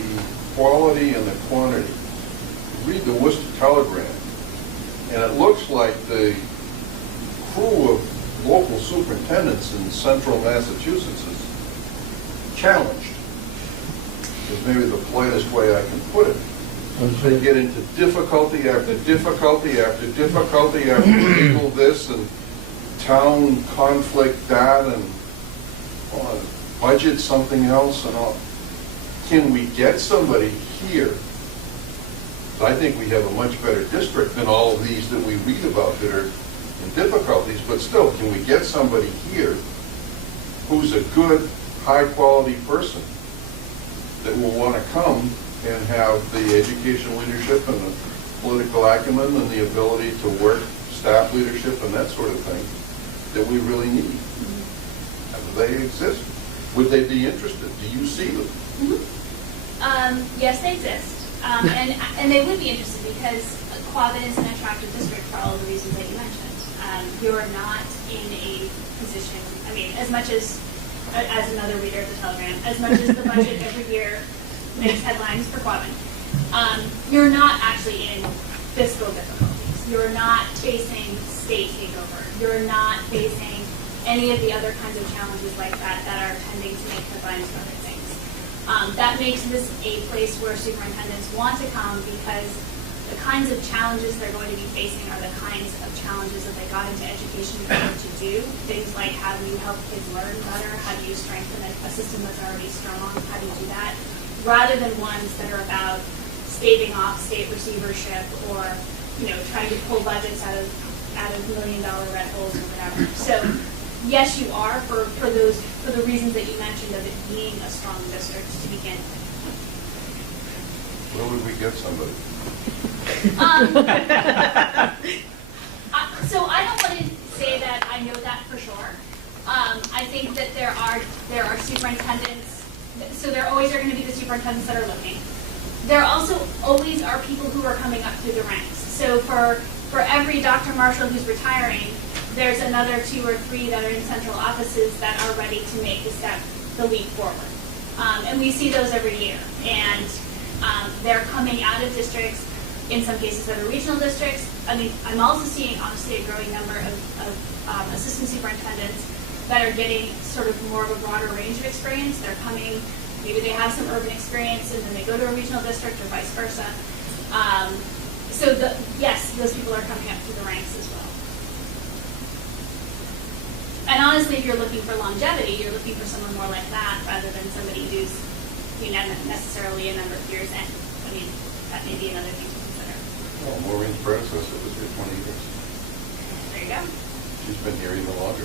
quality and the quantity. Read the Worcester Telegram, and it looks like the crew of local superintendents in central Massachusetts is challenged, is maybe the politest way I can put it. They get into difficulty after difficulty after difficulty after legal this and town conflict that and budget something else and all. can we get somebody here? I think we have a much better district than all of these that we read about that are in difficulties, but still, can we get somebody here who's a good, high-quality person that will want to come and have the educational leadership and the political acumen and the ability to work staff leadership and that sort of thing that we really need? Do they exist? Would they be interested? Do you see them? Yes, they exist. And they would be interested because Quabbin is an attractive district for all of the reasons that you mentioned. You're not in a position, I mean, as much as another reader of the Telegram, as much as the budget every year makes headlines for Quabbin, you're not actually in fiscal difficulties. You're not facing state takeover. You're not facing any of the other kinds of challenges like that that are tending to make headlines for other things. That makes this a place where superintendents want to come because the kinds of challenges they're going to be facing are the kinds of challenges that they got into education to do. Things like how do you help kids learn better? How do you strengthen a system that's already strong? How do you do that? Rather than ones that are about staving off state receivership or, you know, trying to pull budgets out of $1 million red holes or whatever. So yes, you are for the reasons that you mentioned of it being a strong district to begin with. Where would we get somebody? So I don't want to say that I know that for sure. I think that there are superintendents, so there always are going to be the superintendents that are looking. There also always are people who are coming up through the ranks. So for every Dr. Marshall who's retiring, there's another 2 or 3 that are in central offices that are ready to make the leap forward. And we see those every year. And they're coming out of districts, in some cases that are regional districts. I mean, I'm also seeing, honestly, a growing number of assistant superintendents that are getting sort of more of a broader range of experience. They're coming, maybe they have some urban experience and then they go to a regional district or vice versa. So yes, those people are coming up through the ranks as well. And honestly, if you're looking for longevity, you're looking for someone more like that rather than somebody who's, you know, necessarily a number of years in. I mean, that may be another thing to consider. Well, Maureen's predecessor was here 20 years. There you go. She's been here even longer.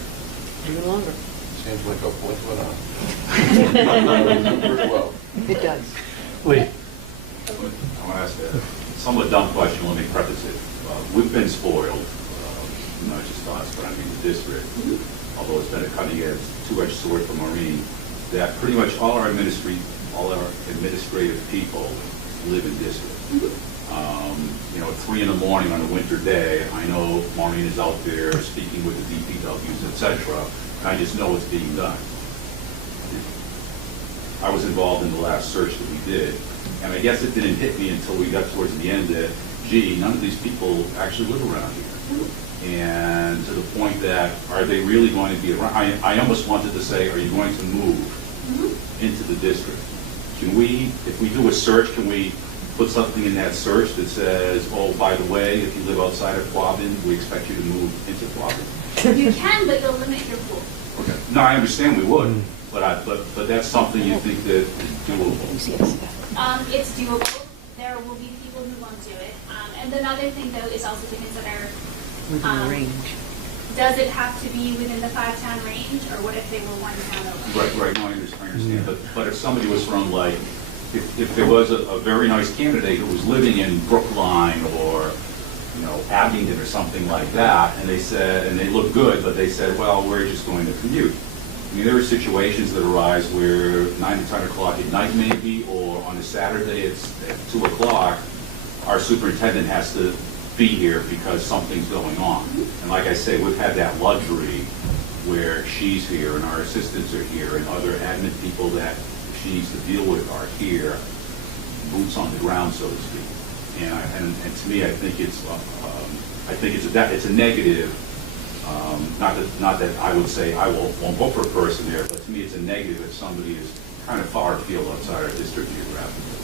Even longer. Seems like a blink of an eye. Pretty well. It does. Lee. I want to ask a somewhat dumb question. Let me preface it. We've been spoiled, not just us, but I mean the district. Although it's been a cutting-edge, two-edged sword for Maureen, that pretty much all our administrative people live in district. You know, at 3 in the morning on a winter day, I know Maureen is out there speaking with the DPWs, etc., and I just know it's being done. I was involved in the last search that we did, and I guess it didn't hit me until we got towards the end that, gee, none of these people actually live around here. And to the point that, are they really going to be around? I almost wanted to say, are you going to move into the district? Can we, if we do a search, can we put something in that search that says, oh, by the way, if you live outside of Quabbin, we expect you to move into Quabbin? You can, but you'll limit your pool. Okay. No, I understand we would, but that's something you think that is doable. It's doable. There will be people who won't do it. And another thing, though, is also to consider Within the range. Does it have to be within the 5-town range, or what if they were 1 town over? Right, no, I understand. But if somebody was from, like, if there was a very nice candidate who was living in Brookline or, you know, Abingdon or something like that, and they said, and they looked good, but they said, well, we're just going to commute. I mean, there are situations that arise where 9 to 10 o'clock at night maybe, or on a Saturday it's at 2 o'clock, our superintendent has to be here because something's going on. And like I say, we've had that luxury where she's here and our assistants are here and other admin people that she needs to deal with are here, boots on the ground, so to speak. And to me, I think it's a negative. Not that I would say I won't vote for a person there, but to me, it's a negative if somebody is kind of far afield outside our district geographically.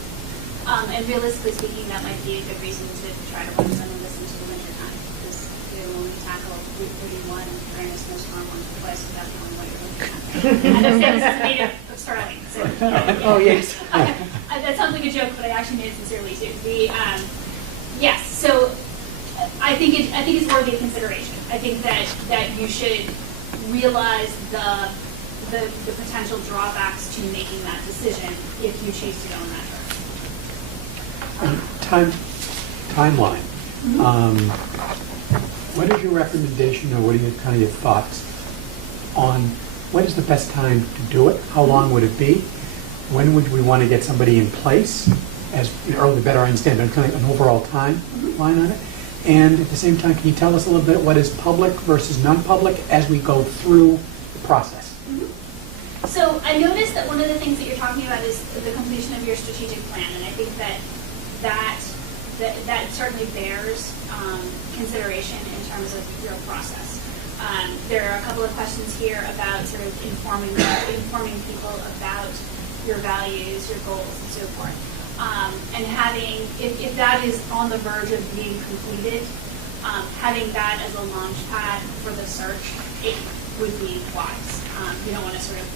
And realistically speaking, that might be a good reason to try to watch them and listen to the winter time, because they're the only tackle Route 31 during a snowstorm once or twice without knowing what you're looking at. I understand this is native of Sterling. So, Oh, yes. that sounds like a joke, but I actually mean it sincerely too. Yes, so I think it's worthy of consideration. I think that you should realize the potential drawbacks to making that decision if you choose to go in that direction. Timeline. What is your recommendation, or what are your thoughts on what is the best time to do it? How long would it be? When would we want to get somebody in place? As early, better understand, but kind of an overall timeline on it. And at the same time, can you tell us a little bit what is public versus non-public as we go through the process? So I noticed that one of the things that you're talking about is the completion of your strategic plan, and I think that certainly bears consideration in terms of your process. There are a couple of questions here about sort of informing people about your values, your goals, and so forth. And having, if that is on the verge of being completed, having that as a launch pad for the search, it would be wise. You don't want to sort of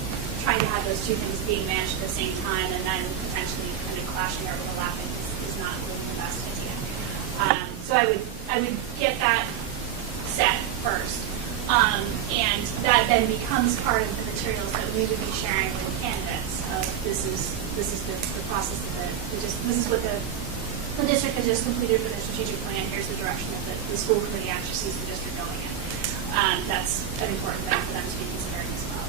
try to have those two things being managed at the same time and then potentially kind of clashing or overlapping is not really the best idea. So I would get that set first. And that then becomes part of the materials that we would be sharing with candidates. This is the process that this is what the district has just completed for their strategic plan. Here's the direction that the school committee actually sees the district going in. That's an important thing for them to be considering as well.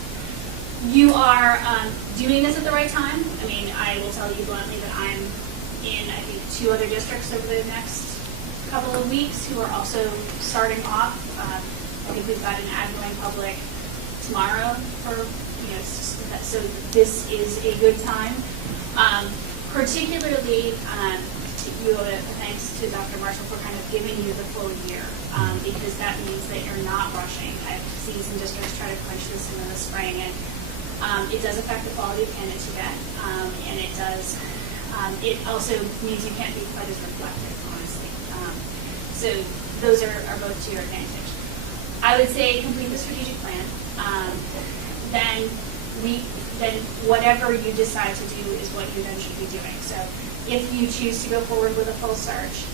You are doing this at the right time. I mean, I will tell you bluntly that I'm in, I think, 2 other districts over the next couple of weeks who are also starting off. I think we've got an ad going public tomorrow for, so this is a good time. Particularly, you owe a thanks to Dr. Marshall for kind of giving you the full year, because that means that you're not rushing. I've seen some districts try to crunch this in the spring, and it does affect the quality of candidates you get, and it does. It also means you can't be quite as reflective, honestly. So those are both to your advantage. I would say complete the strategic plan. Then whatever you decide to do is what you then should be doing. So if you choose to go forward with a full search,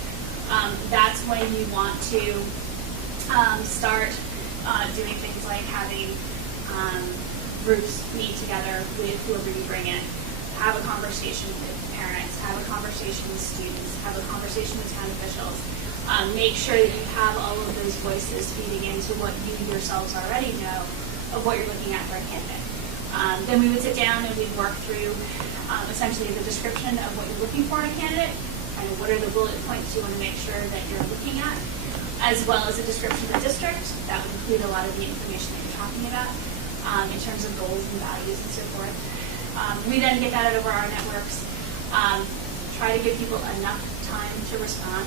that's when you want to start doing things like having groups meet together with whoever you bring in, have a conversation with parents, have a conversation with students, have a conversation with town officials. Make sure that you have all of those voices feeding into what you yourselves already know of what you're looking at for a candidate. Then we would sit down and we'd work through essentially the description of what you're looking for in a candidate, and what are the bullet points you want to make sure that you're looking at, as well as a description of the district. That would include a lot of the information that you're talking about in terms of goals and values and so forth. We then get that out over our networks, try to give people enough time to respond.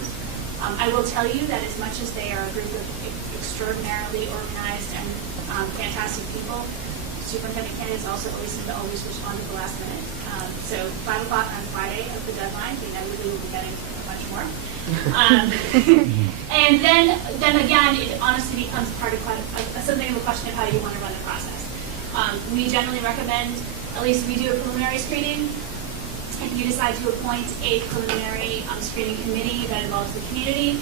I will tell you that as much as they are a group of extraordinarily organized and fantastic people, superintendent candidates also always seem to respond at the last minute. So 5 o'clock on Friday of the deadline, we inevitably will be getting a bunch more. And then again, it honestly becomes part of something of a question of how you want to run the process. We generally recommend, at least we do a preliminary screening. If you decide to appoint a preliminary screening committee that involves the community,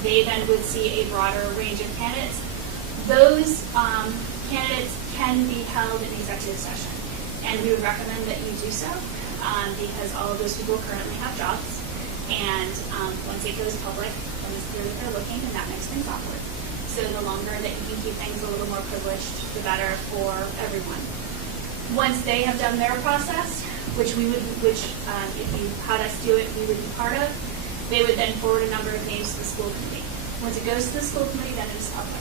they then would see a broader range of candidates. Those candidates can be held in executive session, and we would recommend that you do so because all of those people currently have jobs, and once it goes public, then it's clear that they're looking, and that makes things awkward. So the longer that you can keep things a little more privileged, the better for everyone. Once they have done their process, which if you had us do it, we would be part of, they would then forward a number of names to the school committee. Once it goes to the school committee, then it's public.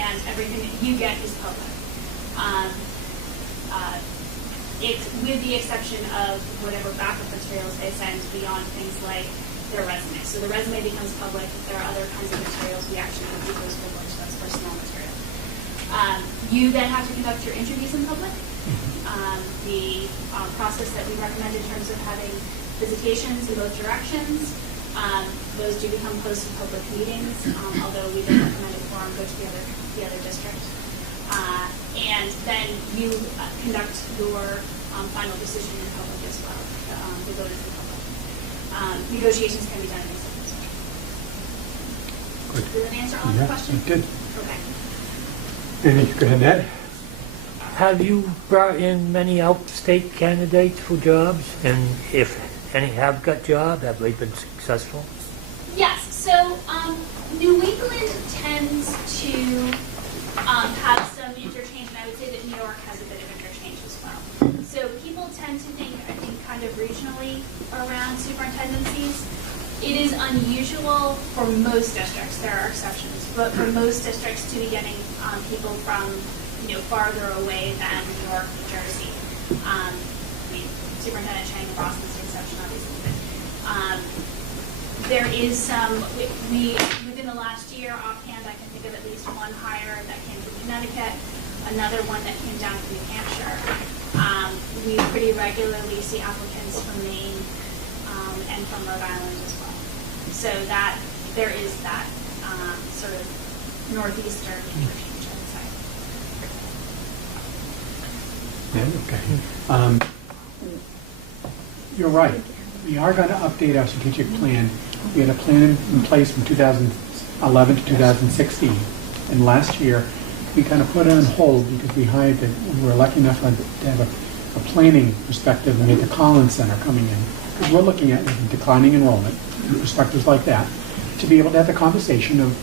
And everything that you get is public. With the exception of whatever backup materials they send beyond things like their resume. So the resume becomes public. If there are other kinds of materials, we actually don't keep those public, so that's personnel material. You then have to conduct your interviews in public. The process that we recommend in terms of having visitations in both directions, Those do become post-public meetings, although we don't recommend a quorum go to the other district. And then you conduct your final decision in public as well. The vote is in public. Negotiations can be done in executive session. Good. Did that answer all the questions? It did. Okay. Go ahead, Ned. Have you brought in many out-of-state candidates for jobs? And if any have got jobs, have they been successful? Yes. So New England tends to have some interchange, and I would say that New York has a bit of interchange as well. So people tend to think, I think, kind of regionally around superintendencies. It is unusual for most districts, there are exceptions, but for most districts to be getting people from, farther away than New York, New Jersey. I mean, Superintendent Chang in Boston is the exception, obviously. But, there is some, within the last year, offhand, I can think of at least one hire that came from Connecticut, another one that came down from New Hampshire. We pretty regularly see applicants from Maine and from Rhode Island as well. So that there is that sort of northeastern interchange, I would say. Yeah, okay. You're right. We are going to update our strategic plan. We had a plan in place from 2011 to 2016. And last year, we kind of put it on hold because we were lucky enough to have a planning perspective and get the Collins Center coming in. Because we're looking at declining enrollment and perspectives like that to be able to have the conversation of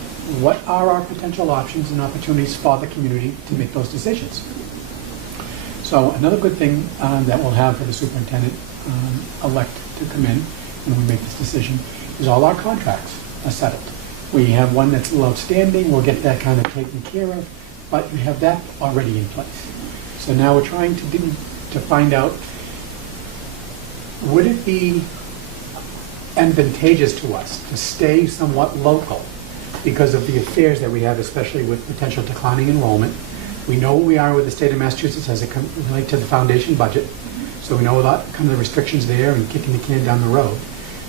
what are our potential options and opportunities for the community to make those decisions. So another good thing that we'll have for the superintendent elect to come in when we make this decision is all our contracts are settled. We have one that's a little outstanding, we'll get that kind of taken care of, but we have that already in place. So now we're trying to find out, would it be advantageous to us to stay somewhat local because of the affairs that we have, especially with potential declining enrollment. We know where we are with the state of Massachusetts as it relates to the foundation budget. So we know about kind of the restrictions there and kicking the can down the road.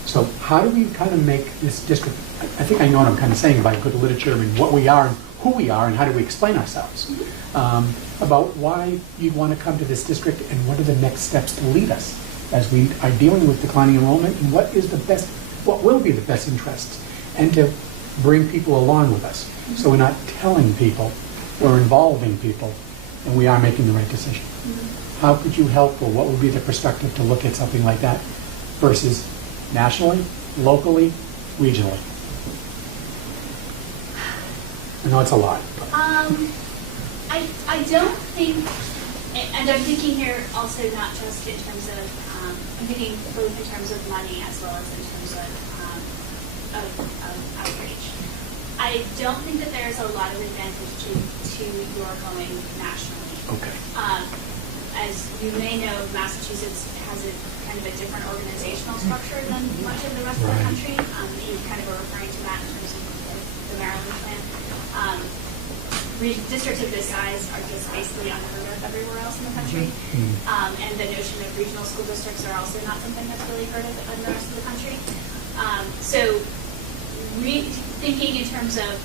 So how do we kind of make this district, I think I know what I'm kind of saying by good literature, I mean what we are and who we are and how do we explain ourselves, about why you'd want to come to this district and what are the next steps to lead us as we are dealing with declining enrollment and what will be the best interests, and to bring people along with us. So we're not telling people, we're involving people, and we are making the right decision. How could you help, or what would be the perspective to look at something like that versus nationally, locally, regionally? I know it's a lot. I don't think, and I'm thinking here also not just in terms of, I'm thinking both in terms of money as well as in terms of outreach. I don't think that there's a lot of advantage to your going nationally. Okay. As you may know, Massachusetts has a kind of a different organizational structure than much of the rest of the country. You kind of are referring to that in terms of the Maryland plan. Districts of this size are just basically unheard of everywhere else in the country. And the notion of regional school districts are also not something that's really heard of in the rest of the country. So thinking in terms of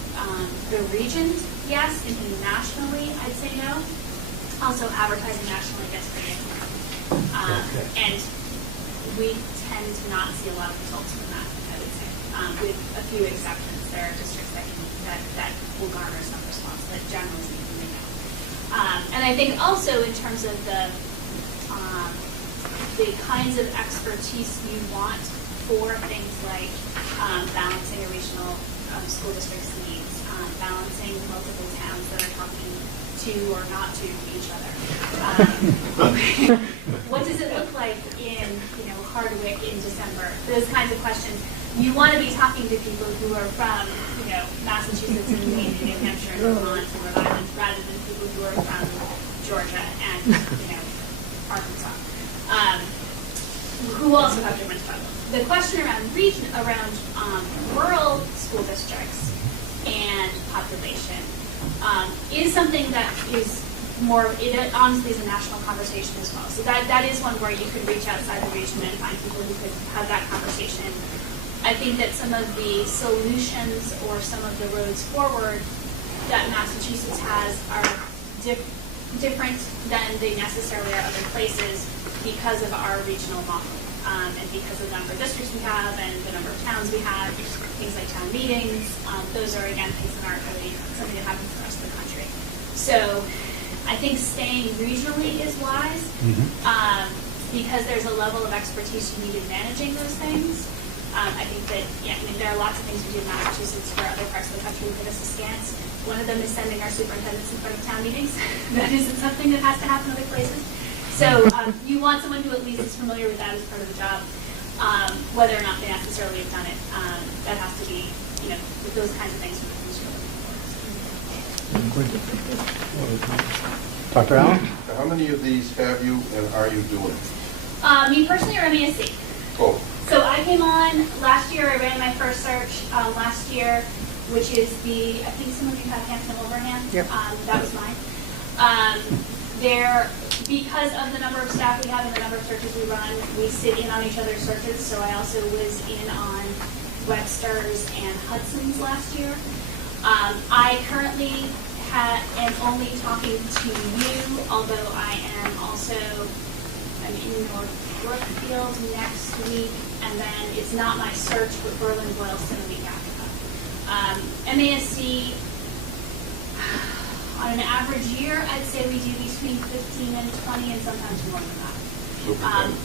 the regions, yes. Thinking nationally, I'd say no. Also, advertising nationally gets pretty expensive. And we tend to not see a lot of results from that, I would say. With a few exceptions, there are districts that will garner some response, but generally speaking, they don't. And I think also in terms of the kinds of expertise you want for things like balancing a regional school district's needs, balancing multiple towns that are talking to or not to each other. What does it look like in Hardwick in December? Those kinds of questions. You want to be talking to people who are from Massachusetts and Maine and New Hampshire and Vermont and Rhode Island rather than people who are from Georgia and Arkansas, who also have different struggles. The question around rural school districts and population is something that is more, it honestly is a national conversation as well. So that is one where you could reach outside the region and find people who could have that conversation I think that some of the solutions or some of the roads forward that Massachusetts has are different than they necessarily are other places because of our regional model. And because of the number of districts we have and the number of towns we have, things like town meetings, those are, again, things that aren't really something that happens in the rest of the country. So I think staying regionally is wise because there's a level of expertise you need in managing those things. I think that, yeah, I mean, there are lots of things we do in Massachusetts where other parts of the country would hit us askance. One of them is sending our superintendents in front of town meetings. That isn't something that has to happen other places. So you want someone who at least is familiar with that as part of the job, whether or not they necessarily have done it. That has to be, you know, with those kinds of things. Dr. Allen? How many of these have you and are you doing? Me personally or MASC? Both. So I came on last year. I ran my first search last year, which is the, I think some of you have Hampton Wilbraham. Yep. That was mine. Because of the number of staff we have and the number of searches we run, we sit in on each other's searches. So I also was in on Webster's and Hudson's last year. I currently am only talking to you, although I am also I'm in North Brookfield next week, and then it's not my search with Berlin Boylston the week after that. MASC, on an average year, I'd say we do between 15 and 20, and sometimes more than that.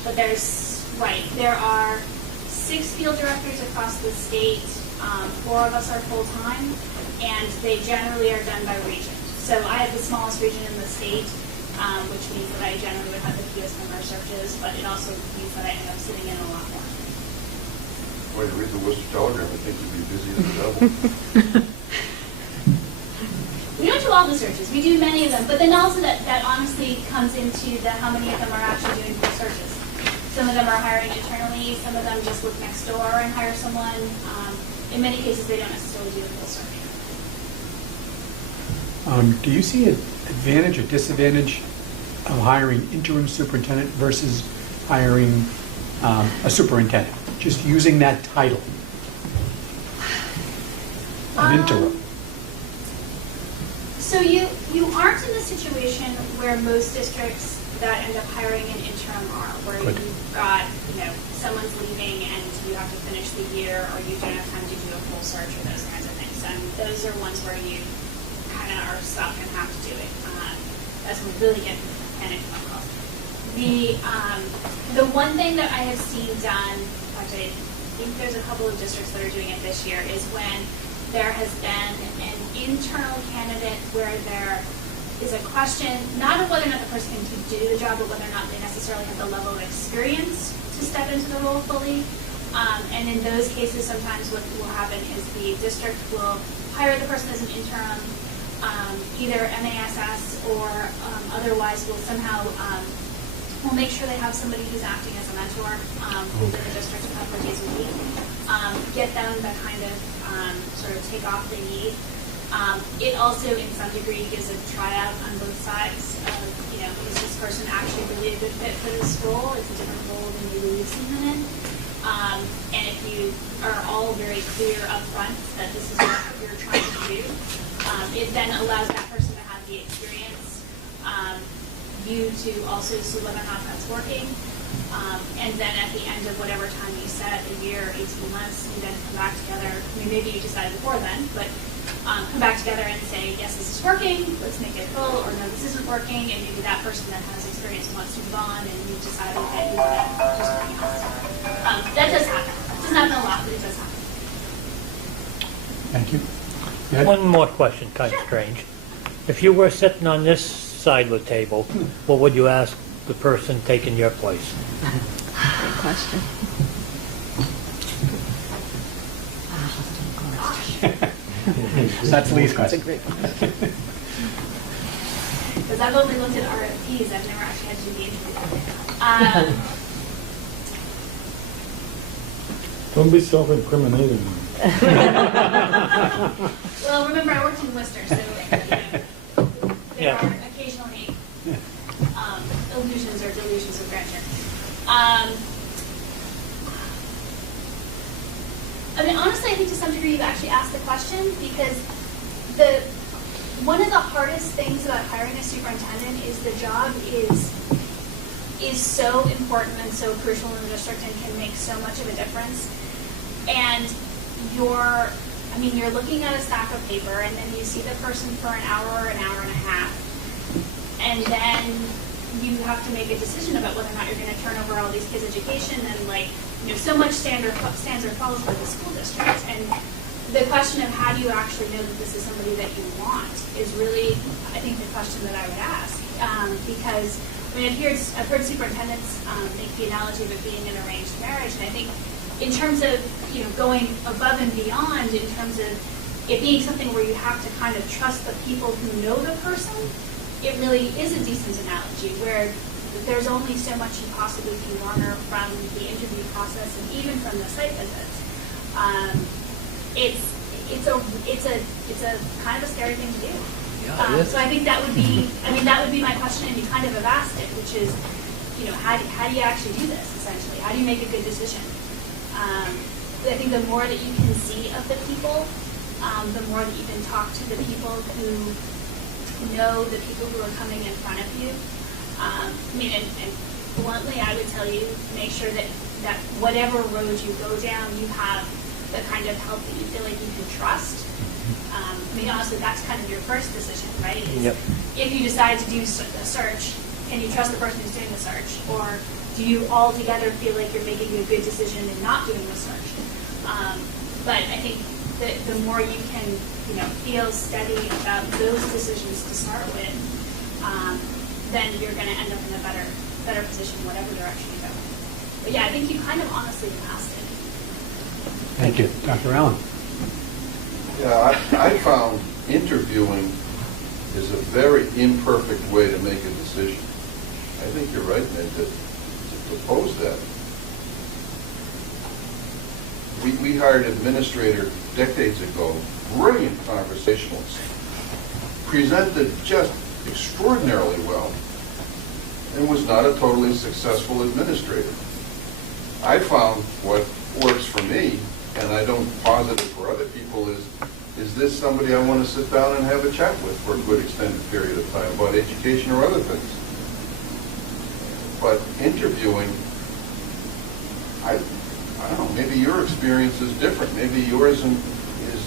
But there are 6 field directors across the state. 4 of us are full-time, and they generally are done by region. So I have the smallest region in the state, which means that I generally would have the fewest number of searches, but it also means that I end up sitting in a lot more. Well, you read the Worcester Telegram, I think you'd be busy as the devil. We don't do all the searches. We do many of them, but then also that honestly comes into the how many of them are actually doing full searches. Some of them are hiring internally. Some of them just look next door and hire someone. In many cases, they don't necessarily do the full search. Do you see an advantage or disadvantage of hiring interim superintendent versus hiring a superintendent? Just using that title of interim. So you aren't in the situation where most districts that end up hiring an interim are, where you've got, someone's leaving and you have to finish the year, or you don't have time to do a full search or those kinds of things. And those are ones where you kind of are stuck and have to do it. That's when we really get panic phone calls. The one thing that I have seen done, actually, I think there's a couple of districts that are doing it this year, is when there has been an internal candidate where there is a question, not of whether or not the person can do the job, but whether or not they necessarily have the level of experience to step into the role fully. And in those cases, sometimes what will happen is the district will hire the person as an interim, either MASS or otherwise will somehow will make sure they have somebody who's acting as a mentor who's in the district a couple of days a week. Get them the kind of sort of take off they need. It also, in some degree, gives a tryout on both sides of, is this person actually really a good fit for this role? It's a different role than maybe we've seen them in. And if you are all very clear up front that this is what you're trying to do, it then allows that person to have the experience, you to also see whether or not that's working. And then at the end of whatever time you set, a year, 18 months, you then come back together. I mean, maybe you decided before then, but come back together and say, yes, this is working, let's make it full, or no, this isn't working, and maybe that person that has experience wants to move on, and you've decided that you want to do something else. That does happen. It doesn't happen a lot, but it does happen. Thank you. One more question, kind of strange. If you were sitting on this side of the table, what would you ask the person taking your place? Good question. That's Lee's question. That's a great question. Because I've only looked at RFPs, I've never actually had to do the interview. Don't be self-incriminating. Well, remember, I worked in Worcester, so there are occasionally illusions or delusions of grandeur. think to some degree you've actually asked the question, because one of the hardest things about hiring a superintendent is the job is so important and so crucial in the district and can make so much of a difference. And you're looking at a stack of paper, and then you see the person for an hour or an hour and a half, and then you have to make a decision about whether or not you're going to turn over all these kids' education, and so much stands or falls with the school district. And the question of how do you actually know that this is somebody that you want is really, I think, the question that I would ask. Because I've heard superintendents make the analogy of it being an arranged marriage, and I think in terms of going above and beyond, in terms of it being something where you have to kind of trust the people who know the person, it really is a decent analogy where there's only so much you possibly can garner from the interview process and even from the site visits. It's a kind of a scary thing to do. So I think that would be my question, and you kind of have asked it, which is, how do you actually do this, essentially? How do you make a good decision? I think the more that you can see of the people, the more that you can talk to the people who know the people who are coming in front of you. And bluntly, I would tell you, make sure that whatever road you go down, you have the kind of help that you feel like you can trust. Honestly, that's kind of your first decision, right? Yep. If you decide to do a search, can you trust the person who's doing the search? Or do you altogether feel like you're making a good decision in not doing the search? But I think that the more you can, feel steady about those decisions to start with, then you're going to end up in a better position, whatever direction you go. But yeah, I think you kind of honestly asked it. Thank you. Dr. Allen? Yeah, I found interviewing is a very imperfect way to make a decision. I think you're right, Ned, to propose that. We hired an administrator decades ago, brilliant conversationalist, presented just extraordinarily well, and was not a totally successful administrator. I found what works for me, and I don't posit it for other people, is this somebody I want to sit down and have a chat with for a good extended period of time about education or other things. But interviewing, I don't know, maybe your experience is different, maybe yours is,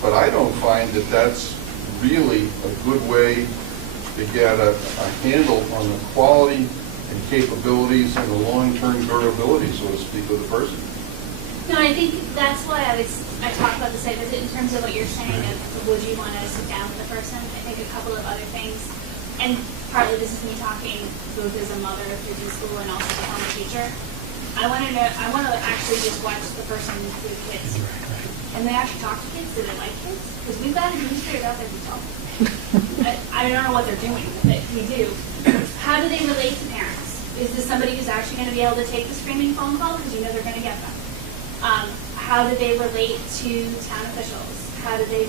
but I don't find that that's really a good way to get a handle on the quality and capabilities and the long-term durability, so to speak, of the person. No, I think that's why I talked about the site visit in terms of what you're saying of would you want to sit down with the person. I think a couple of other things, and partly this is me talking both as a mother of kids in school and also as a former teacher. I want to actually just watch the person with kids. And they actually talk to kids. Do they like kids? Because we've got administrators out there who don't. I don't know what they're doing, but we do. How do they relate to parents? Is this somebody who's actually going to be able to take the screaming phone call because they're going to get them? How do they relate to town officials? How do they,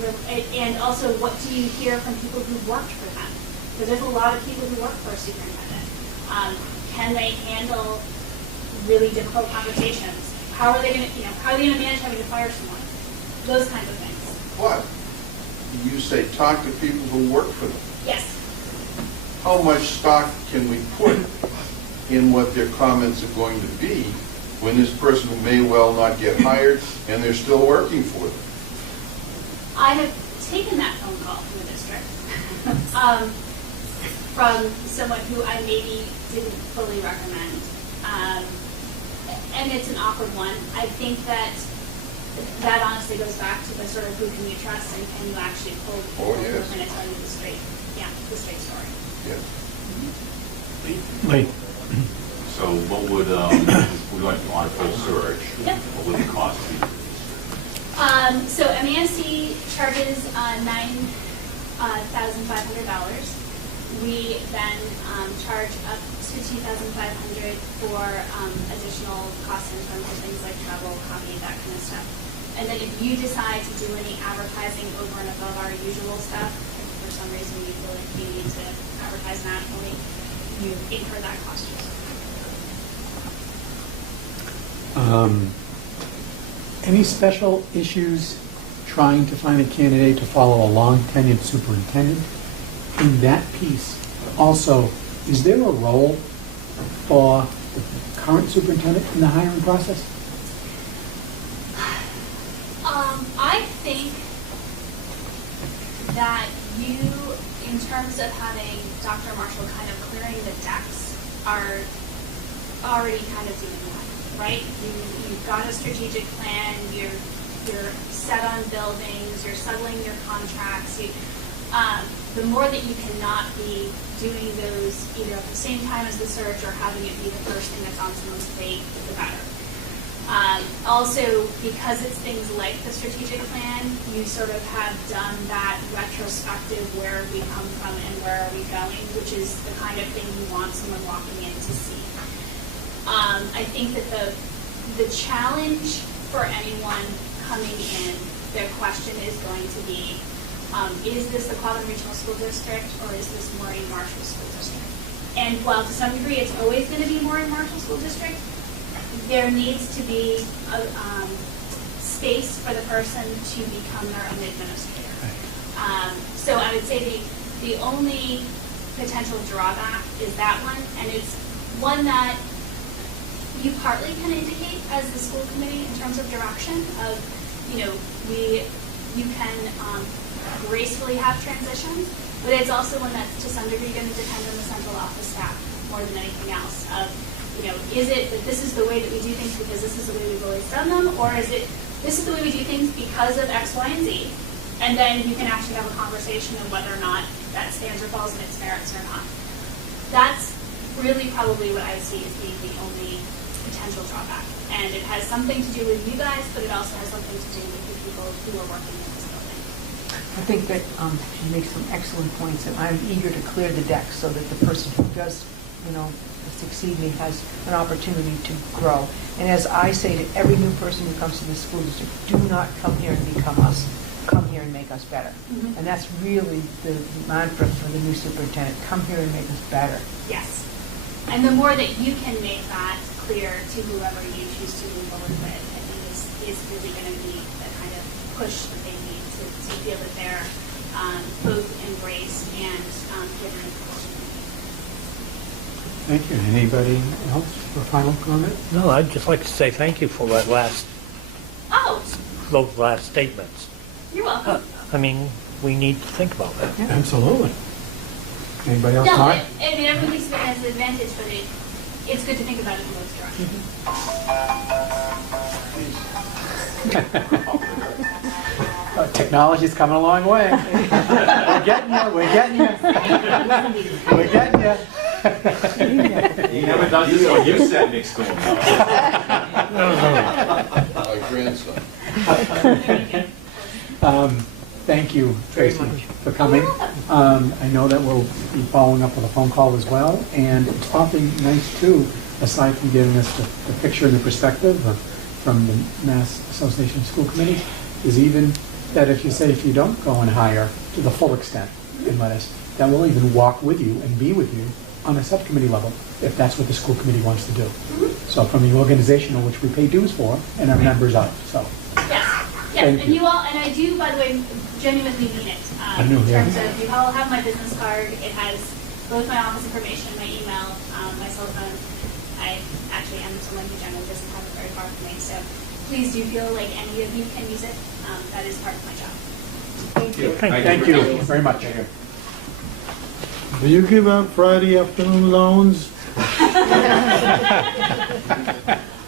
and also what do you hear from people who worked for them? Because there's a lot of people who work for a superintendent. Can they handle really difficult conversations? How are they going to manage having to fire someone? Those kinds of things. What? You say talk to people who work for them. Yes. How much stock can we put in what their comments are going to be when this person may well not get hired and they're still working for them? I have taken that phone call from the district from someone who I maybe didn't fully recommend. And it's an awkward one. I think that honestly goes back to the sort of who can you trust and can you actually pull the people who are going to tell you the straight story. Yes. Lee. So what would, we're going to on a full search, Yep. what would the cost be? So MASC charges $9,500. We then charge up to $2,500 for additional costs in terms of things like travel, copy, that kind of stuff. And then if you decide to do any advertising over and above our usual stuff, if for some reason you feel like you need to advertise nationally, you incur that cost yourself. Any special issues trying to find a candidate to follow a long-tenured superintendent? In that piece, also, is there a role for the current superintendent in the hiring process? I think that you, in terms of having Dr. Marshall kind of clearing the decks, are already kind of doing that, right? You've got a strategic plan, you're set on buildings, you're settling your contracts. The more that you cannot be doing those either at the same time as the search or having it be the first thing that's on someone's plate, the better. Also, because it's things like the strategic plan, you sort of have done that retrospective where we come from and where are we going, which is the kind of thing you want someone walking in to see. I think that the challenge for anyone coming in, their question is going to be, is this the Quabbin Regional School District or is this Maureen Marshall School District? And while to some degree it's always going to be Maureen Marshall School District, there needs to be a space for the person to become their own administrator. So I would say the only potential drawback is that one, and it's one that you partly can indicate as the school committee in terms of direction of, you can gracefully have transitions, but it's also one that's to some degree going to depend on the central office staff more than anything else of, is it that this is the way that we do things because this is the way we've always done them, or is it this is the way we do things because of X, Y, and Z, and then you can actually have a conversation of whether or not that stands or falls in its merits or not. That's really probably what I see as being the only potential drawback. And it has something to do with you guys, but it also has something to do with the people who are working in this building. I think that she makes some excellent points, and I'm eager to clear the deck so that the person who does, succeed me has an opportunity to grow. And as I say to every new person who comes to the school district, do not come here and become us. Come here and make us better. Mm-hmm. And that's really the mantra for the new superintendent. Come here and make us better. Yes. And the more that you can make that clear to whoever you choose to move forward with, I think is really going to be the kind of push that they need to feel that they're both embraced and given the opportunity. Thank you. Anybody else for a final comment? No, I'd just like to say thank you for that those last statements. You're welcome. I mean, we need to think about that. Yeah. Absolutely. Anybody else? No, I mean, everyone thinks of it as an advantage, but it's good to think about it in both directions. Technology's coming a long way. We're getting you. We're getting you. We're getting you. He never does this when you said Nick school. My grandson. Thank you, Tracy, for coming. I know that we'll be following up with a phone call as well, and it's awfully nice too, aside from giving us the picture and the perspective from the Mass Association of School Committees, is even that if you don't go and hire to the full extent and let us, that we'll even walk with you and be with you on a subcommittee level, if that's what the school committee wants to do. Mm-hmm. So from the organizational, which we pay dues for, and are members of, so. Yes, and you all, and I do, by the way, genuinely mean it. I know, in yeah. terms of, you all have my business card. It has both my office information, my email, my cell phone. I actually am someone who generally doesn't have it very far from me, so please do feel like any of you can use it. That is part of my job. Thank you. Thank you very much. Do you give out Friday afternoon loans? I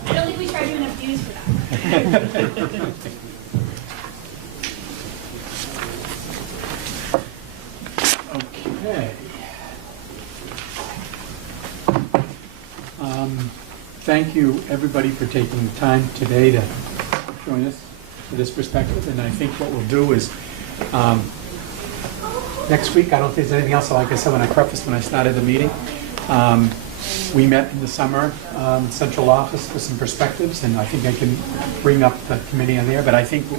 don't think we charge you enough dues for that. Okay. Thank you, everybody, for taking the time today to join us for this perspective. And I think what we'll do is next week, I don't think there's anything else. Like I said when I prefaced when I started the meeting, we met in the summer, central office for some perspectives, and I think I can bring up the committee on there. But I think we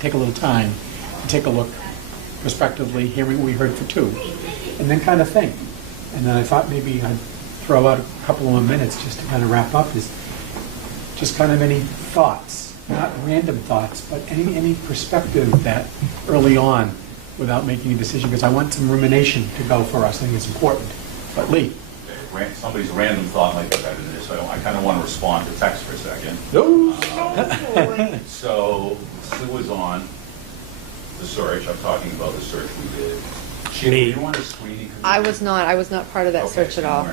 take a little time to take a look prospectively, hearing what we heard for two, and then kind of think. And then I thought maybe I'd throw out a couple more minutes just to kind of wrap up, is just kind of any thoughts not random thoughts, but any perspective that early on, without making a decision, because I want some rumination to go for us. I think it's important. But Lee? Somebody's random thought might be better than this, so I kind of want to respond to text for a second. So Sue was on the search. I'm talking about the search we did. Sheila, you want a screening committee? I was not part of that Okay, search so at all.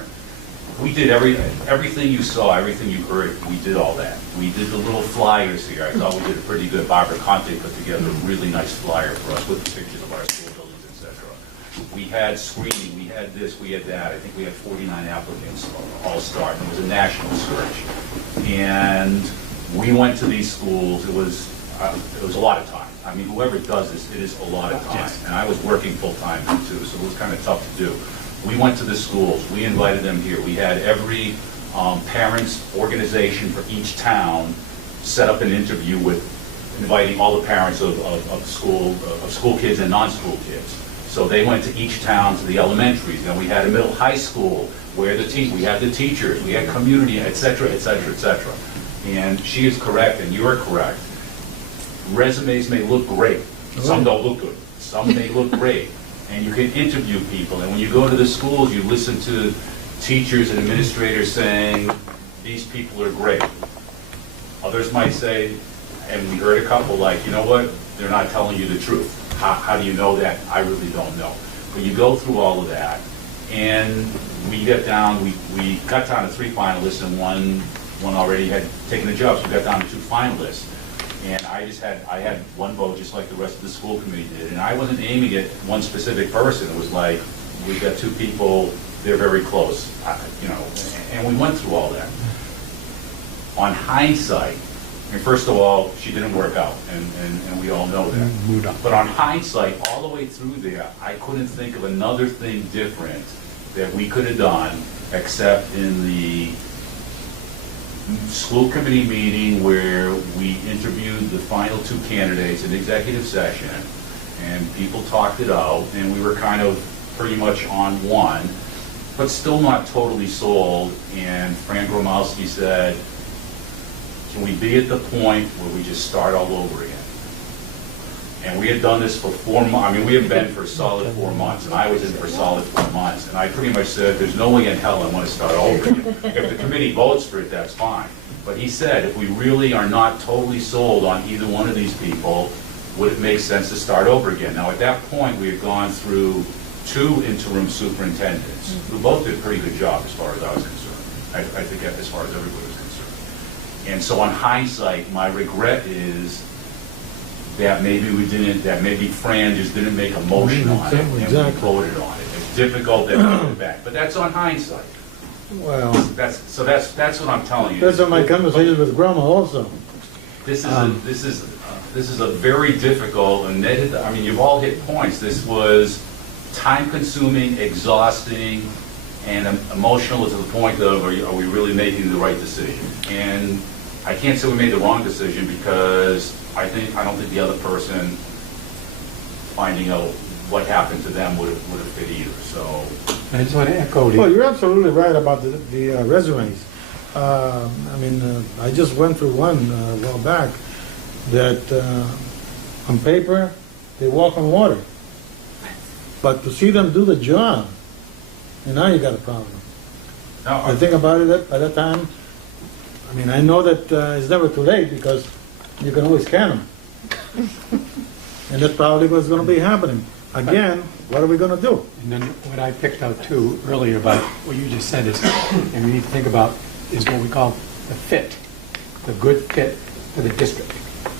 We did everything you saw, everything you heard, we did all that. We did the little flyers here. I thought we did a pretty good. Barbara Conte put together a really nice flyer for us with the pictures of our school buildings, etc. We had screening, we had this, we had that. I think we had 49 applicants all start, and it was a national search. And we went to these schools. It was a lot of time. I mean, whoever does this, it is a lot of time. And I was working full-time too, so it was kind of tough to do. We went to the schools, we invited them here. We had every parents' organization for each town set up an interview with inviting all the parents of school kids and non-school kids. So they went to each town, to the elementaries. Then we had a middle high school where we had the teachers, we had community, et cetera, et cetera, et cetera. And she is correct, and you are correct. Resumes may look great. Some don't look good. Some may look great. And you can interview people. And when you go to the schools, you listen to teachers and administrators saying, these people are great. Others might say, and we heard a couple like, you know what, they're not telling you the truth. How do you know that? I really don't know. But you go through all of that, and we got down to 3 finalists, and one already had taken the job, so we got down to 2 finalists. And I had 1 vote, just like the rest of the school committee did. And I wasn't aiming at one specific person. It was like, we've got 2 people, they're very close, and we went through all that. On hindsight, I mean, first of all, she didn't work out, and we all know that. But on hindsight, all the way through there, I couldn't think of another thing different that we could have done, except in the school committee meeting where we interviewed the final 2 candidates in executive session, and people talked it out, and we were kind of pretty much on one, but still not totally sold. And Fran Gromowski said, can we be at the point where we just start all over again? And we had done this for 4 months. I mean, we had been for a solid 4 months, and I was in for a solid 4 months. And I pretty much said, there's no way in hell I want to start over again. If the committee votes for it, that's fine. But he said, if we really are not totally sold on either one of these people, would it make sense to start over again? Now, at that point, we had gone through 2 interim superintendents, who both did a pretty good job as far as I was concerned. I think as far as everybody was concerned. And so on hindsight, my regret is that maybe Fran just didn't make a motion on it, and we voted on it. It's difficult to put it back, but that's on hindsight. Well, that's what I'm telling you. That's on my conversation with Grandma also. This is a very difficult, and I mean, you've all hit points. This was time-consuming, exhausting, and emotional to the point of, are we really making the right decision? And I can't say we made the wrong decision, because I don't think the other person finding out what happened to them would have fit either. So I just want to echo. Well, you're absolutely right about the resumes. I mean, I just went through one a while back that on paper they walk on water, but to see them do the job, and now you got a problem. No, I think about it by that time. I mean, I know that it's never too late, because you can always can them. And that's probably what's going to be happening. Again, what are we going to do? And then what I picked out too earlier about what you just said is, and we need to think about, is what we call the fit, the good fit for the district.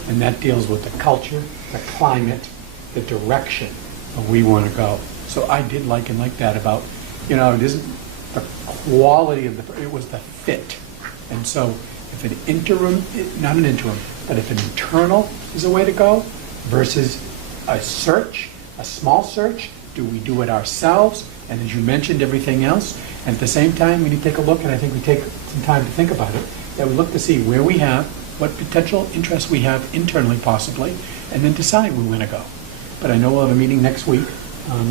And that deals with the culture, the climate, the direction of we want to go. So I did like that about, it isn't the quality of it was the fit. And so if an interim, not an interim, but if an internal is a way to go versus a search, a small search, do we do it ourselves? And as you mentioned, everything else. And at the same time, we need to take a look, and I think we take some time to think about it, that we look to see where we have, what potential interests we have internally possibly, and then decide where we want to go. But I know we'll have a meeting next week.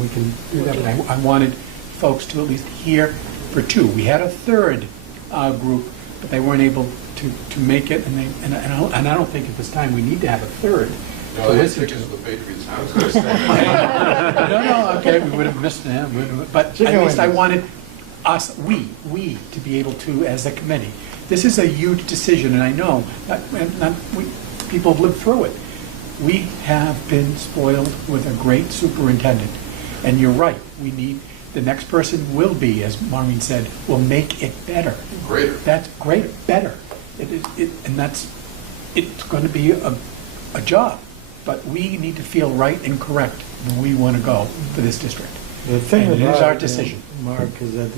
We can do that, but I wanted folks to at least hear for 2. We had a third group, but they weren't able to make it, and I don't think at this time we need to have a third No, to they listen take us to. to the Patriots. I was going to say. No, okay, we would have missed them, but Chicken at least I wings. wanted us, we, to be able to, as a committee. This is a huge decision, and I know, people have lived through it. We have been spoiled with a great superintendent, and you're right, we need, the next person will be, as Maureen said, will make it better. Greater. That's great, better. And it's going to be a job, but we need to feel right and correct where we want to go for this district. The thing And it is about our it, decision. Mark, is that,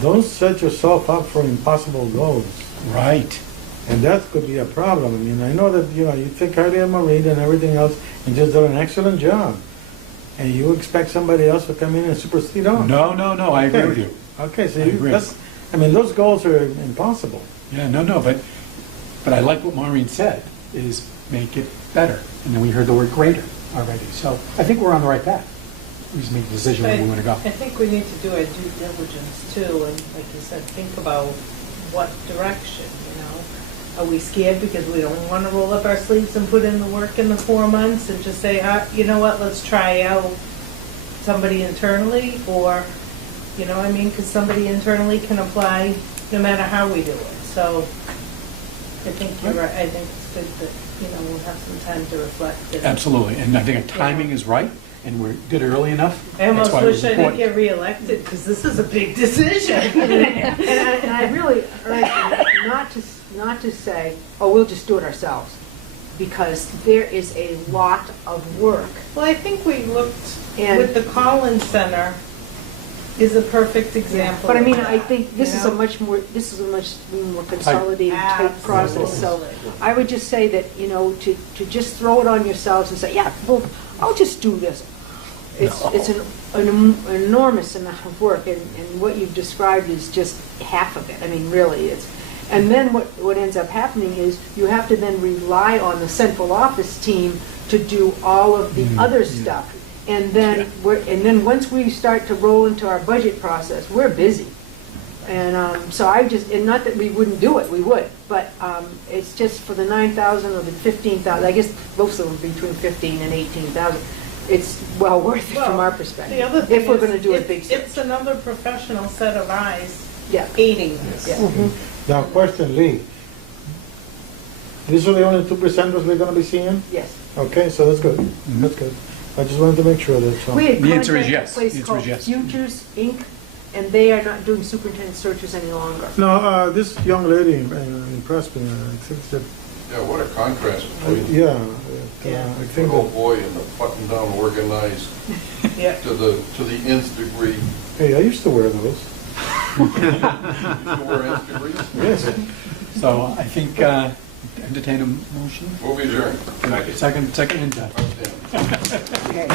don't set yourself up for impossible goals. Right. And that could be a problem. I mean, I know that, you think highly of Maureen and everything else, and just did an excellent job. And you expect somebody else to come in and supersede on. No, I agree with you. Okay, so I agree. those goals are impossible. Yeah, no, but I like what Maureen said, is make it better. And then we heard the word greater already. So I think we're on the right path. We just make a decision where we want to go. I think we need to do our due diligence too, and like you said, think about what direction, Are we scared because we don't want to roll up our sleeves and put in the work in the 4 months and just say, you know what, let's try out somebody internally, or, because somebody internally can apply no matter how we do it. So I think you're right. I think it's good that, we'll have some time to reflect. Absolutely, and I think timing is right, and we did it early enough. I almost That's why it was wish I didn't important. get reelected, because this is a big decision. And I really urge you not to say, oh, we'll just do it ourselves, because there is a lot of work. Well, I think we looked And- with the Collins Center is a perfect example. But I mean, of I that, think this is a much more consolidated type process. So I would just say that, to just throw it on yourselves and say, yeah, well, I'll just do this. It's an enormous amount of work, and what you've described is just half of it. I mean, really, it's. And then what ends up happening is you have to then rely on the central office team to do all of the other stuff. And then once we start to roll into our budget process, we're busy. And so and not that we wouldn't do it, we would, but it's just for the 9,000 or the 15,000, I guess most of them are between 15 and 18,000. It's well worth it from our perspective. The other thing if we're is going to do a it's- big search. It's another professional set of eyes Yeah. aiding this. Yeah. Now, question, Lee. These are the only 2%ers we're going to be seeing? Yes. Okay, so that's good. That's good. I just wanted to make sure that. We had The answer is contacted yes. a place The answer called is yes. Futures Inc., and they are not doing superintendent searches any longer. No, this young lady impressed me. I think that, Yeah, what a contrast between I think an old that, boy and the button down organized Yeah. to the nth degree. hey, I used to wear those. You still wear nth degrees? Yes. So I think, entertain a motion. Move adjourned. Second, and Outstanding. Okay.